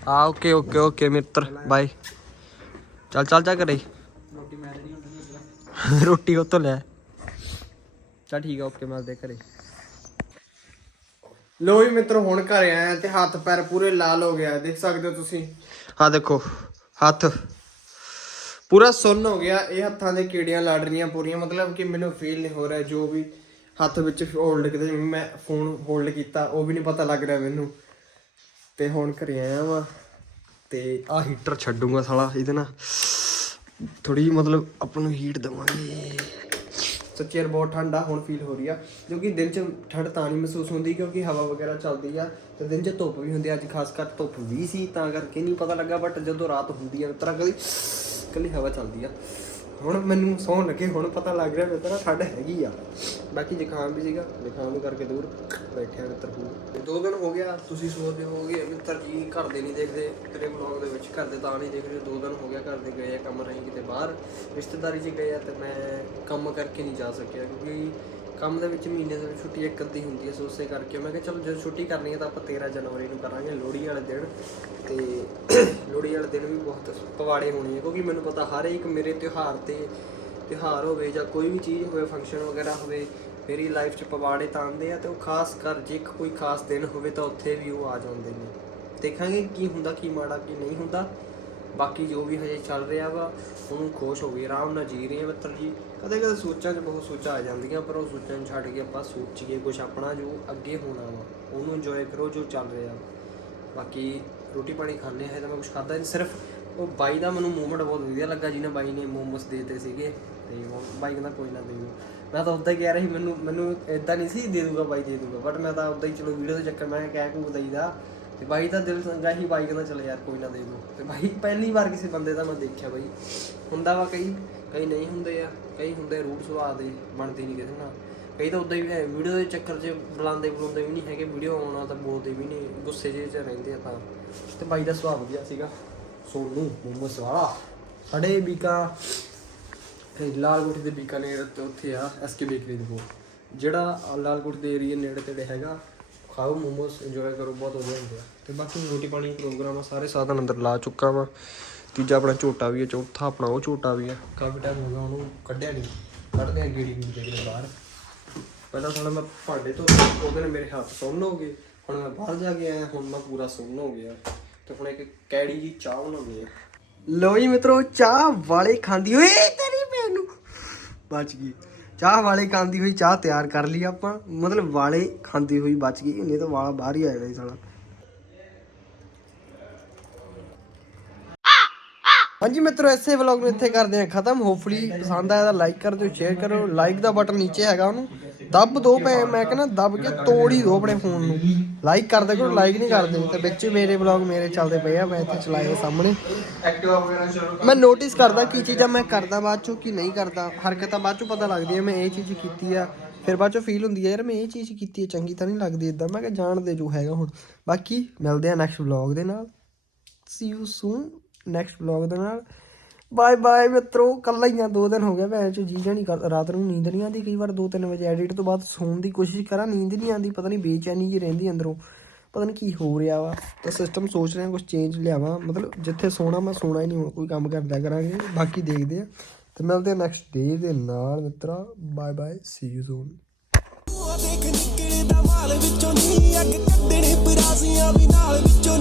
ਆ ਓਕੇ। ਓਕੇ ਓਕੇ ਮਿੱਤਰ ਬਾਏ। ਚੱਲ ਚੱਲ ਜਾ ਕਰੇ ਰੋਟੀ ਮੈਂ ਦੇਣੀ ਹੁੰਦੀ ਰੋਟੀ ਉਹ ਤੋਂ ਲੈ। ਚੱਲ ਠੀਕ ਆ ਓਕੇ ਮਿਲਦੇ ਘਰੇ। ਲੋ ਵੀ ਮਿੱਤਰ, ਹੁਣ ਘਰ ਆਇਆ ਤੇ ਹੱਥ ਪੈਰ ਪੂਰੇ ਲਾਲ ਹੋ ਗਿਆ ਦੇਖ ਸਕਦੇ ਹੋ ਤੁਸੀਂ? ਹਾਂ, ਦੇਖੋ, ਹੱਥ ਪੂਰਾ ਸੁੰਨ ਹੋ ਗਿਆ। ਇਹ ਹੱਥਾਂ ਦੇ ਕੀੜੀਆਂ ਲੜ ਰਹੀਆਂ ਪੂਰੀਆਂ। ਮਤਲਬ ਕਿ ਮੈਨੂੰ ਫੀਲ ਨਹੀਂ ਹੋ ਰਿਹਾ ਜੋ ਵੀ ਹੱਥ ਵਿੱਚ ਹੋਲਡ ਕਿਤੇ ਮੈਂ ਫੋਨ ਹੋਲਡ ਕੀਤਾ, ਉਹ ਵੀ ਨਹੀਂ ਪਤਾ ਲੱਗ ਰਿਹਾ ਮੈਨੂੰ। ਤੇ ਹੁਣ ਘਰੇ ਆਇਆ ਵਾਂ ਤੇ ਆ ਹੀਟਰ ਛੱਡੂਗਾ ਸਾਲਾ, ਇਹਦੇ ਨਾਲ ਥੋੜੀ ਮਤਲਬ ਆਪਾਂ ਨੂੰ ਹੀਟ ਦਵਾਂਗੇ। ਸੱਚੀ ਯਾਰ ਬਹੁਤ ਠੰਡਾ ਹੁਣ ਫੀਲ ਹੋ ਰਹੀ ਆ, ਕਿਉਂਕਿ ਦਿਨ ਚ ਠੰਡ ਤਾਂ ਨਹੀਂ ਮਹਿਸੂਸ ਹੁੰਦੀ, ਕਿਉਂਕਿ ਹਵਾ ਵਗੈਰਾ ਚੱਲਦੀ ਆ ਤੇ ਦਿਨ ਚ ਧੁੱਪ ਵੀ ਹੁੰਦੀ ਆ। ਅੱਜ ਖਾਸ ਕਰ ਧੁੱਪ ਵੀ ਸੀ, ਤਾਂ ਕਰਕੇ ਨਹੀਂ ਪਤਾ ਲੱਗਾ ਬਟ ਜਦੋਂ ਰਾਤ ਹੁੰਦੀ ਆ ਤਰ੍ਹਾਂ ਕਦੀ ਕੱਲੀ ਹਵਾ ਚੱਲਦੀ ਆ। ਹੁਣ ਮੈਨੂੰ ਸੌਣ ਲੱਗੇ, ਹੁਣ ਪਤਾ ਲੱਗ ਰਿਹਾ ਮੇਰੇ ਤਰ੍ਹਾਂ ਠੰਡ ਹੈਗੀ ਆ। ਬਾਕੀ ਜ਼ੁਕਾਮ ਵੀ ਸੀਗਾ, ਜ਼ੁਕਾਮ ਨੂੰ ਕਰਕੇ ਦੂਰ ਬੈਠਿਆ ਮਿੱਤਰ ਕੋਲ। ਦੋ ਦਿਨ ਹੋ ਗਿਆ, ਤੁਸੀਂ ਸੋਚਦੇ ਹੋਗੇ ਮਿੱਤਰ ਜੀ ਘਰ ਦੇ ਨਹੀਂ ਦੇਖਦੇ, ਤੇਰੇ ਬਲੌਗ ਦੇ ਵਿੱਚ ਘਰ ਦੇ ਤਾਂ ਨਹੀਂ ਦੇਖਦੇ ਦੋ ਦਿਨ ਹੋ ਗਿਆ ਘਰ ਦੇ ਗਏ ਆ, ਕੰਮ ਰਹੀ ਕਿਤੇ ਬਾਹਰ, ਰਿਸ਼ਤੇਦਾਰੀ 'ਚ ਗਏ ਆ ਤੇ ਮੈਂ ਕੰਮ ਕਰਕੇ ਨਹੀਂ ਜਾ ਸਕਿਆ, ਕਿਉਂਕਿ ਕੰਮ ਦੇ ਵਿੱਚ ਮਹੀਨੇ ਦੇ ਵਿੱਚ ਛੁੱਟੀ ਇੱਕ ਅੱਧੀ ਹੁੰਦੀ ਹੈ, ਸੋ ਉਸੇ ਕਰਕੇ ਮੈਂ ਕਿਹਾ ਚਲੋ ਜਦੋਂ ਛੁੱਟੀ ਕਰਨੀ ਹੈ ਤਾਂ ਆਪਾਂ 13 ਜਨਵਰੀ ਨੂੰ ਕਰਾਂਗੇ, ਲੋਹੜੀ ਵਾਲੇ ਦਿਨ। ਤੇ ਲੋਹੜੀ ਵਾਲੇ ਦਿਨ ਵੀ ਬਹੁਤ ਪਵਾੜੇ ਹੋਣੇ ਹੈ ਕਿਉਂਕਿ ਮੈਨੂੰ ਪਤਾ ਹਰ ਇੱਕ ਮੇਰੇ ਤਿਉਹਾਰ ਤੇ ਤਿਉਹਾਰ ਹੋਵੇ ਜਾਂ ਕੋਈ ਵੀ ਚੀਜ਼ ਹੋਵੇ ਫੰਕਸ਼ਨ ਵਗੈਰਾ ਹੋਵੇ, ਮੇਰੀ ਲਾਈਫ 'ਚ ਪਵਾੜੇ ਤਾਂ ਆਉਂਦੇ ਆ ਤੇ ਉਹ ਖਾਸ ਕਰ ਜੇ ਇੱਕ ਕੋਈ ਖਾਸ ਦਿਨ ਹੋਵੇ ਤਾਂ ਉੱਥੇ ਵੀ ਉਹ ਆ ਜਾਂਦੇ ਨੇ। ਦੇਖਾਂਗੇ ਕੀ ਹੁੰਦਾ, ਕੀ ਮਾੜਾ, ਕੀ ਨਹੀਂ ਹੁੰਦਾ। ਬਾਕੀ ਜੋ ਵੀ ਹਜੇ ਚੱਲ ਰਿਹਾ ਵਾ, ਉਹਨੂੰ ਖੁਸ਼ ਹੋ ਗਈ, ਆਰਾਮ ਨਾਲ ਜੀ ਰਹੇ ਆ ਮਿੱਤਰ ਜੀ। ਕਦੇ ਕਦੇ ਸੋਚਾਂ 'ਚ ਬਹੁਤ ਸੋਚਾਂ ਆ ਜਾਂਦੀਆਂ, ਪਰ ਉਹ ਸੋਚਾਂ ਨੂੰ ਛੱਡ ਕੇ ਆਪਾਂ ਸੋਚੀਏ ਕੁਝ ਆਪਣਾ ਜੋ ਅੱਗੇ ਹੋਣਾ ਵਾ, ਉਹਨੂੰ ਇੰਜੋਏ ਕਰੋ ਜੋ ਚੱਲ ਰਿਹਾ। ਬਾਕੀ ਰੋਟੀ ਪਾਣੀ ਖਾਣੇ ਹੈ ਤਾਂ ਮੈਂ ਕੁਝ ਖਾਦਾ ਨਹੀਂ, ਸਿਰਫ ਉਹ ਬਾਈ ਦਾ ਮੈਨੂੰ ਮੂਵਮੈਂਟ ਬਹੁਤ ਵਧੀਆ ਲੱਗਾ, ਜਿਹਨੇ ਬਾਈ ਨੇ ਮੋਮੋਸ ਦੇਤੇ ਸੀਗੇ। ਤੇ ਉਹ ਬਾਈ ਕਹਿੰਦਾ ਕੋਈ ਨਾ ਦੇ ਮੈਂ ਤਾਂ ਉਦਾਂ ਹੀ ਕਹਿ ਰਿਹਾ ਸੀ, ਮੈਨੂੰ ਮੈਨੂੰ ਇਦਾਂ ਨਹੀਂ ਸੀ, ਦੇ ਦੂਗਾ ਬਾਈ, ਦੇ ਦੂਗਾ। ਬਟ ਮੈਂ ਤਾਂ ਉਦਾਂ ਹੀ ਚਲੋ ਵੀਡੀਓ ਦੇ ਚੱਕਰ ਮੈਂ ਕਹਿ ਕੂ ਦਈਦਾ ਤੇ ਬਾਈ ਤਾਂ ਦਿਲ ਸੰਗਾ ਹੀ ਬਾਈ ਕਹਿੰਦਾ ਚਲ ਯਾਰ ਕੋਈ ਨਾ ਦੇ ਦੋ ਤੇ ਬਾਈ ਪਹਿਲੀ ਵਾਰ ਕਿਸੇ ਬੰਦੇ ਦਾ ਮੈਂ ਦੇਖਿਆ ਬਾਈ। ਹੁੰਦਾ ਵਾ ਕਈ ਕਈ ਨਹੀਂ ਹੁੰਦੇ ਆ ਕਈ ਹੁੰਦੇ ਰੂਟ ਸੁਭਾਅ ਦੇ ਬਣਦੇ ਨਹੀਂ ਕਿਸੇ ਨਾਲ। ਕਈ ਤਾਂ ਉਦਾਂ ਹੀ ਵੀਡੀਓ ਦੇ ਚੱਕਰ 'ਚ ਬੁਲਾਉਂਦੇ ਬੁਲਾਉਂਦੇ ਵੀ ਨਹੀਂ ਹੈਗੇ ਵੀਡੀਓ ਆਉਣਾ ਤਾਂ ਬੋਲਦੇ ਵੀ ਨਹੀਂ ਗੁੱਸੇ ਜਿਹੇ 'ਚ ਰਹਿੰਦੇ ਆ ਤਾਂ। ਤੇ ਬਾਈ ਦਾ ਸੁਭਾਅ ਵਧੀਆ ਸੀਗਾ। ਸੋਨੂ ਮੁਹੰਮਦ ਵਾਲਾ। ਸਾਡੇ ਬੀਕਾ ਇਹ ਲਾਲਕੋਟ ਦੇ ਬੀਕਾਨੇਰ ਤੇ ਉੱਥੇ ਆ ਐਸਕੇ ਬੇਕਰੀ ਦੇ ਕੋਲ। ਜਿਹੜਾ ਲਾਲਕੋਟ ਦੇ ਏਰੀਆ ਨੇੜੇ ਤੇੜੇ ਹੈਗਾ ਖਾਓ, ਮੋਮੋਸ ਇੰਜੋਏ ਕਰੋ, ਬਹੁਤ ਵਧੀਆ ਹੁੰਦੇ ਆ। ਤੇ ਬਾਕੀ ਰੋਟੀ ਪਾਣੀ ਪ੍ਰੋਗਰਾਮ ਆ, ਸਾਰੇ ਸਾਧਨ ਅੰਦਰ ਲਾ ਚੁੱਕਾ ਵਾ। ਤੀਜਾ ਆਪਣਾ ਝੋਟਾ ਵੀ ਹੈ ਚੌਥਾ ਆਪਣਾ ਉਹ ਝੋਟਾ ਵੀ ਆ। ਕਾਫੀ ਟਾਈਮ ਹੋ ਗਿਆ, ਉਹਨੂੰ ਕੱਢਿਆ ਨਹੀਂ ਕੱਢਦੇ ਆ ਗੇੜੀ ਗੂੜੀ ਦੇ ਬਾਹਰ। ਪਹਿਲਾਂ ਸਾਲਾ ਮੈਂ ਭਾਂਡੇ ਤੋਂ ਉਹਦੇ ਨਾਲ ਮੇਰੇ ਹੱਥ ਸੁੰਨ ਹੋ ਗਏ। ਹੁਣ ਮੈਂ ਬਾਹਰ ਜਾ ਕੇ ਆਇਆ, ਹੁਣ ਮੈਂ ਪੂਰਾ ਸੁੰਨ ਹੋ ਗਿਆ। ਤੇ ਹੁਣ ਇੱਕ ਕੈੜੀ ਜੀ ਚਾਹ ਬਣਾਉਣੀ ਆ। ਲੋ ਜੀ ਮਿੱਤਰੋ, ਚਾਹ ਵਾਲੇ ਖਾਂਦੀ ਹੋਈ ਤੇਰੀ ਭੈਣ ਬਚ ਗਈ। ਚਾਹ ਵਾਲੇ ਖਾਂਦੀ ਹੋਈ ਚਾਹ ਤਿਆਰ ਕਰ ਲਈ ਆਪਾਂ। ਮਤਲਬ ਵਾਲੇ ਖਾਂਦੀ ਹੋਈ ਬਚ ਗਈ, ਨਹੀਂ ਤਾਂ ਵਾਲਾ ਬਾਹਰ ਹੀ ਆ ਜਾਣਾ ਸੀ ਸਾਲਾ। ਹਾਂਜੀ ਮਿੱਤਰੋ ਐਸੇ ਵਲੌਗ ਨੂੰ ਇੱਥੇ ਕਰਦੇ ਹਾਂ ਖਤਮ। ਹੋਪਫੁਲੀ ਪਸੰਦ ਆਇਆ ਤਾਂ ਲਾਈਕ ਕਰ ਦਿਓ ਸ਼ੇਅਰ ਕਰੋ ਲਾਈਕ ਦਾ ਬਟਨ ਨੀਚੇ ਹੈਗਾ ਉਹਨੂੰ। ਦੱਬ ਦੋ ਮੈਂ ਮੈਂ ਕਹਿੰਦਾ ਦੱਬ ਕੇ ਤੋੜ ਹੀ ਦੋ ਆਪਣੇ ਫੋਨ ਨੂੰ। ਲਾਈਕ ਕਰਦੇ ਕਰੋ ਲਾਈਕ ਨਹੀਂ ਕਰਦੇ। ਤੇ ਵਿੱਚ ਮੇਰੇ ਵਲੌਗ ਮੇਰੇ ਚੱਲਦੇ ਪਏ ਆ, ਮੈਂ ਇੱਥੇ ਚਲਾਏ ਸਾਹਮਣੇ। ਐਕਟਿਵਾ ਵਗੈਰਾ ਸ਼ੁਰੂ ਮੈਂ ਨੋਟਿਸ ਕਰਦਾ ਕੀ ਚੀਜ਼ਾਂ ਮੈਂ ਕਰਦਾ ਬਾਅਦ ਚੋਂ, ਕੀ ਨਹੀਂ ਕਰਦਾ। ਹਰਕਤਾਂ ਬਾਅਦ ਚੋਂ ਪਤਾ ਲੱਗਦੀ ਹੈ ਮੈਂ ਇਹ ਚੀਜ਼ ਕੀਤੀ ਆ। ਫਿਰ ਬਾਅਦ ਚੋਂ ਫੀਲ ਹੁੰਦੀ ਹੈ ਯਾਰ ਮੈਂ ਇਹ ਚੀਜ਼ ਕੀਤੀ ਹੈ ਚੰਗੀ ਤਾਂ ਨਹੀਂ ਲੱਗਦੀ ਇਦਾਂ ਮੈਂ ਕਿਹਾ ਜਾਣਦੇ ਜੋ ਹੈਗਾ ਹੁਣ। ਬਾਕੀ ਮਿਲਦੇ ਆ ਨੈਕਸਟ ਵਲੌਗ ਦੇ ਨਾਲ। See you soon next vlog ਦੇ ਨਾਲ। ਬਾਏ ਬਾਏ ਮਿੱਤਰੋ ਕੱਲਾ ਹੀ ਆ, ਦੋ ਦਿਨ ਹੋ ਗਿਆ ਭੈਣ ਚ ਜੀ ਜਾਣੀ ਰਾਤ ਨੂੰ ਨੀਂਦ ਨਹੀਂ ਆਉਂਦੀ ਕਈ ਵਾਰ 2-3 ਵਜੇ ਐਡਿਟ ਤੋਂ ਬਾਅਦ ਸੌਣ ਦੀ ਕੋਸ਼ਿਸ਼ ਕਰਾਂ, ਨੀਂਦ ਨਹੀਂ ਆਉਂਦੀ, ਪਤਾ ਨਹੀਂ ਬੇਚੈਨੀ ਜੀ ਰਹਿੰਦੀ ਅੰਦਰੋਂ, ਪਤਾ ਨਹੀਂ ਕੀ ਹੋ ਰਿਹਾ ਵਾ। ਤਾਂ ਸਿਸਟਮ ਸੋਚ ਰਿਹਾ ਕੁਝ ਚੇਂਜ ਲਿਆਵਾਂ, ਮਤਲਬ ਜਿੱਥੇ ਸੋਣਾ ਮੈਂ ਸੋਣਾ ਹੀ ਨਹੀਂ ਹੁਣ, ਕੋਈ ਕੰਮ ਕਰਦਾ ਕਰਾਂਗੇ, ਬਾਕੀ ਦੇਖਦੇ ਆ। ਤੇ ਮਿਲਦੇ ਆ ਨੈਕਸਟ ਡੇ ਦੇ ਨਾਲ ਮਿੱਤਰਾ bye bye see you soon ਦੇਖ ਨਿਕਲਦਾ ਮਾਲ ਵਿੱਚੋਂ ਨੀ, ਅੱਗ ਕੱਢਣੇ ਪਰਾਸੀਆਂ ਵੀ ਨਾਲ ਵਿੱਚੋਂ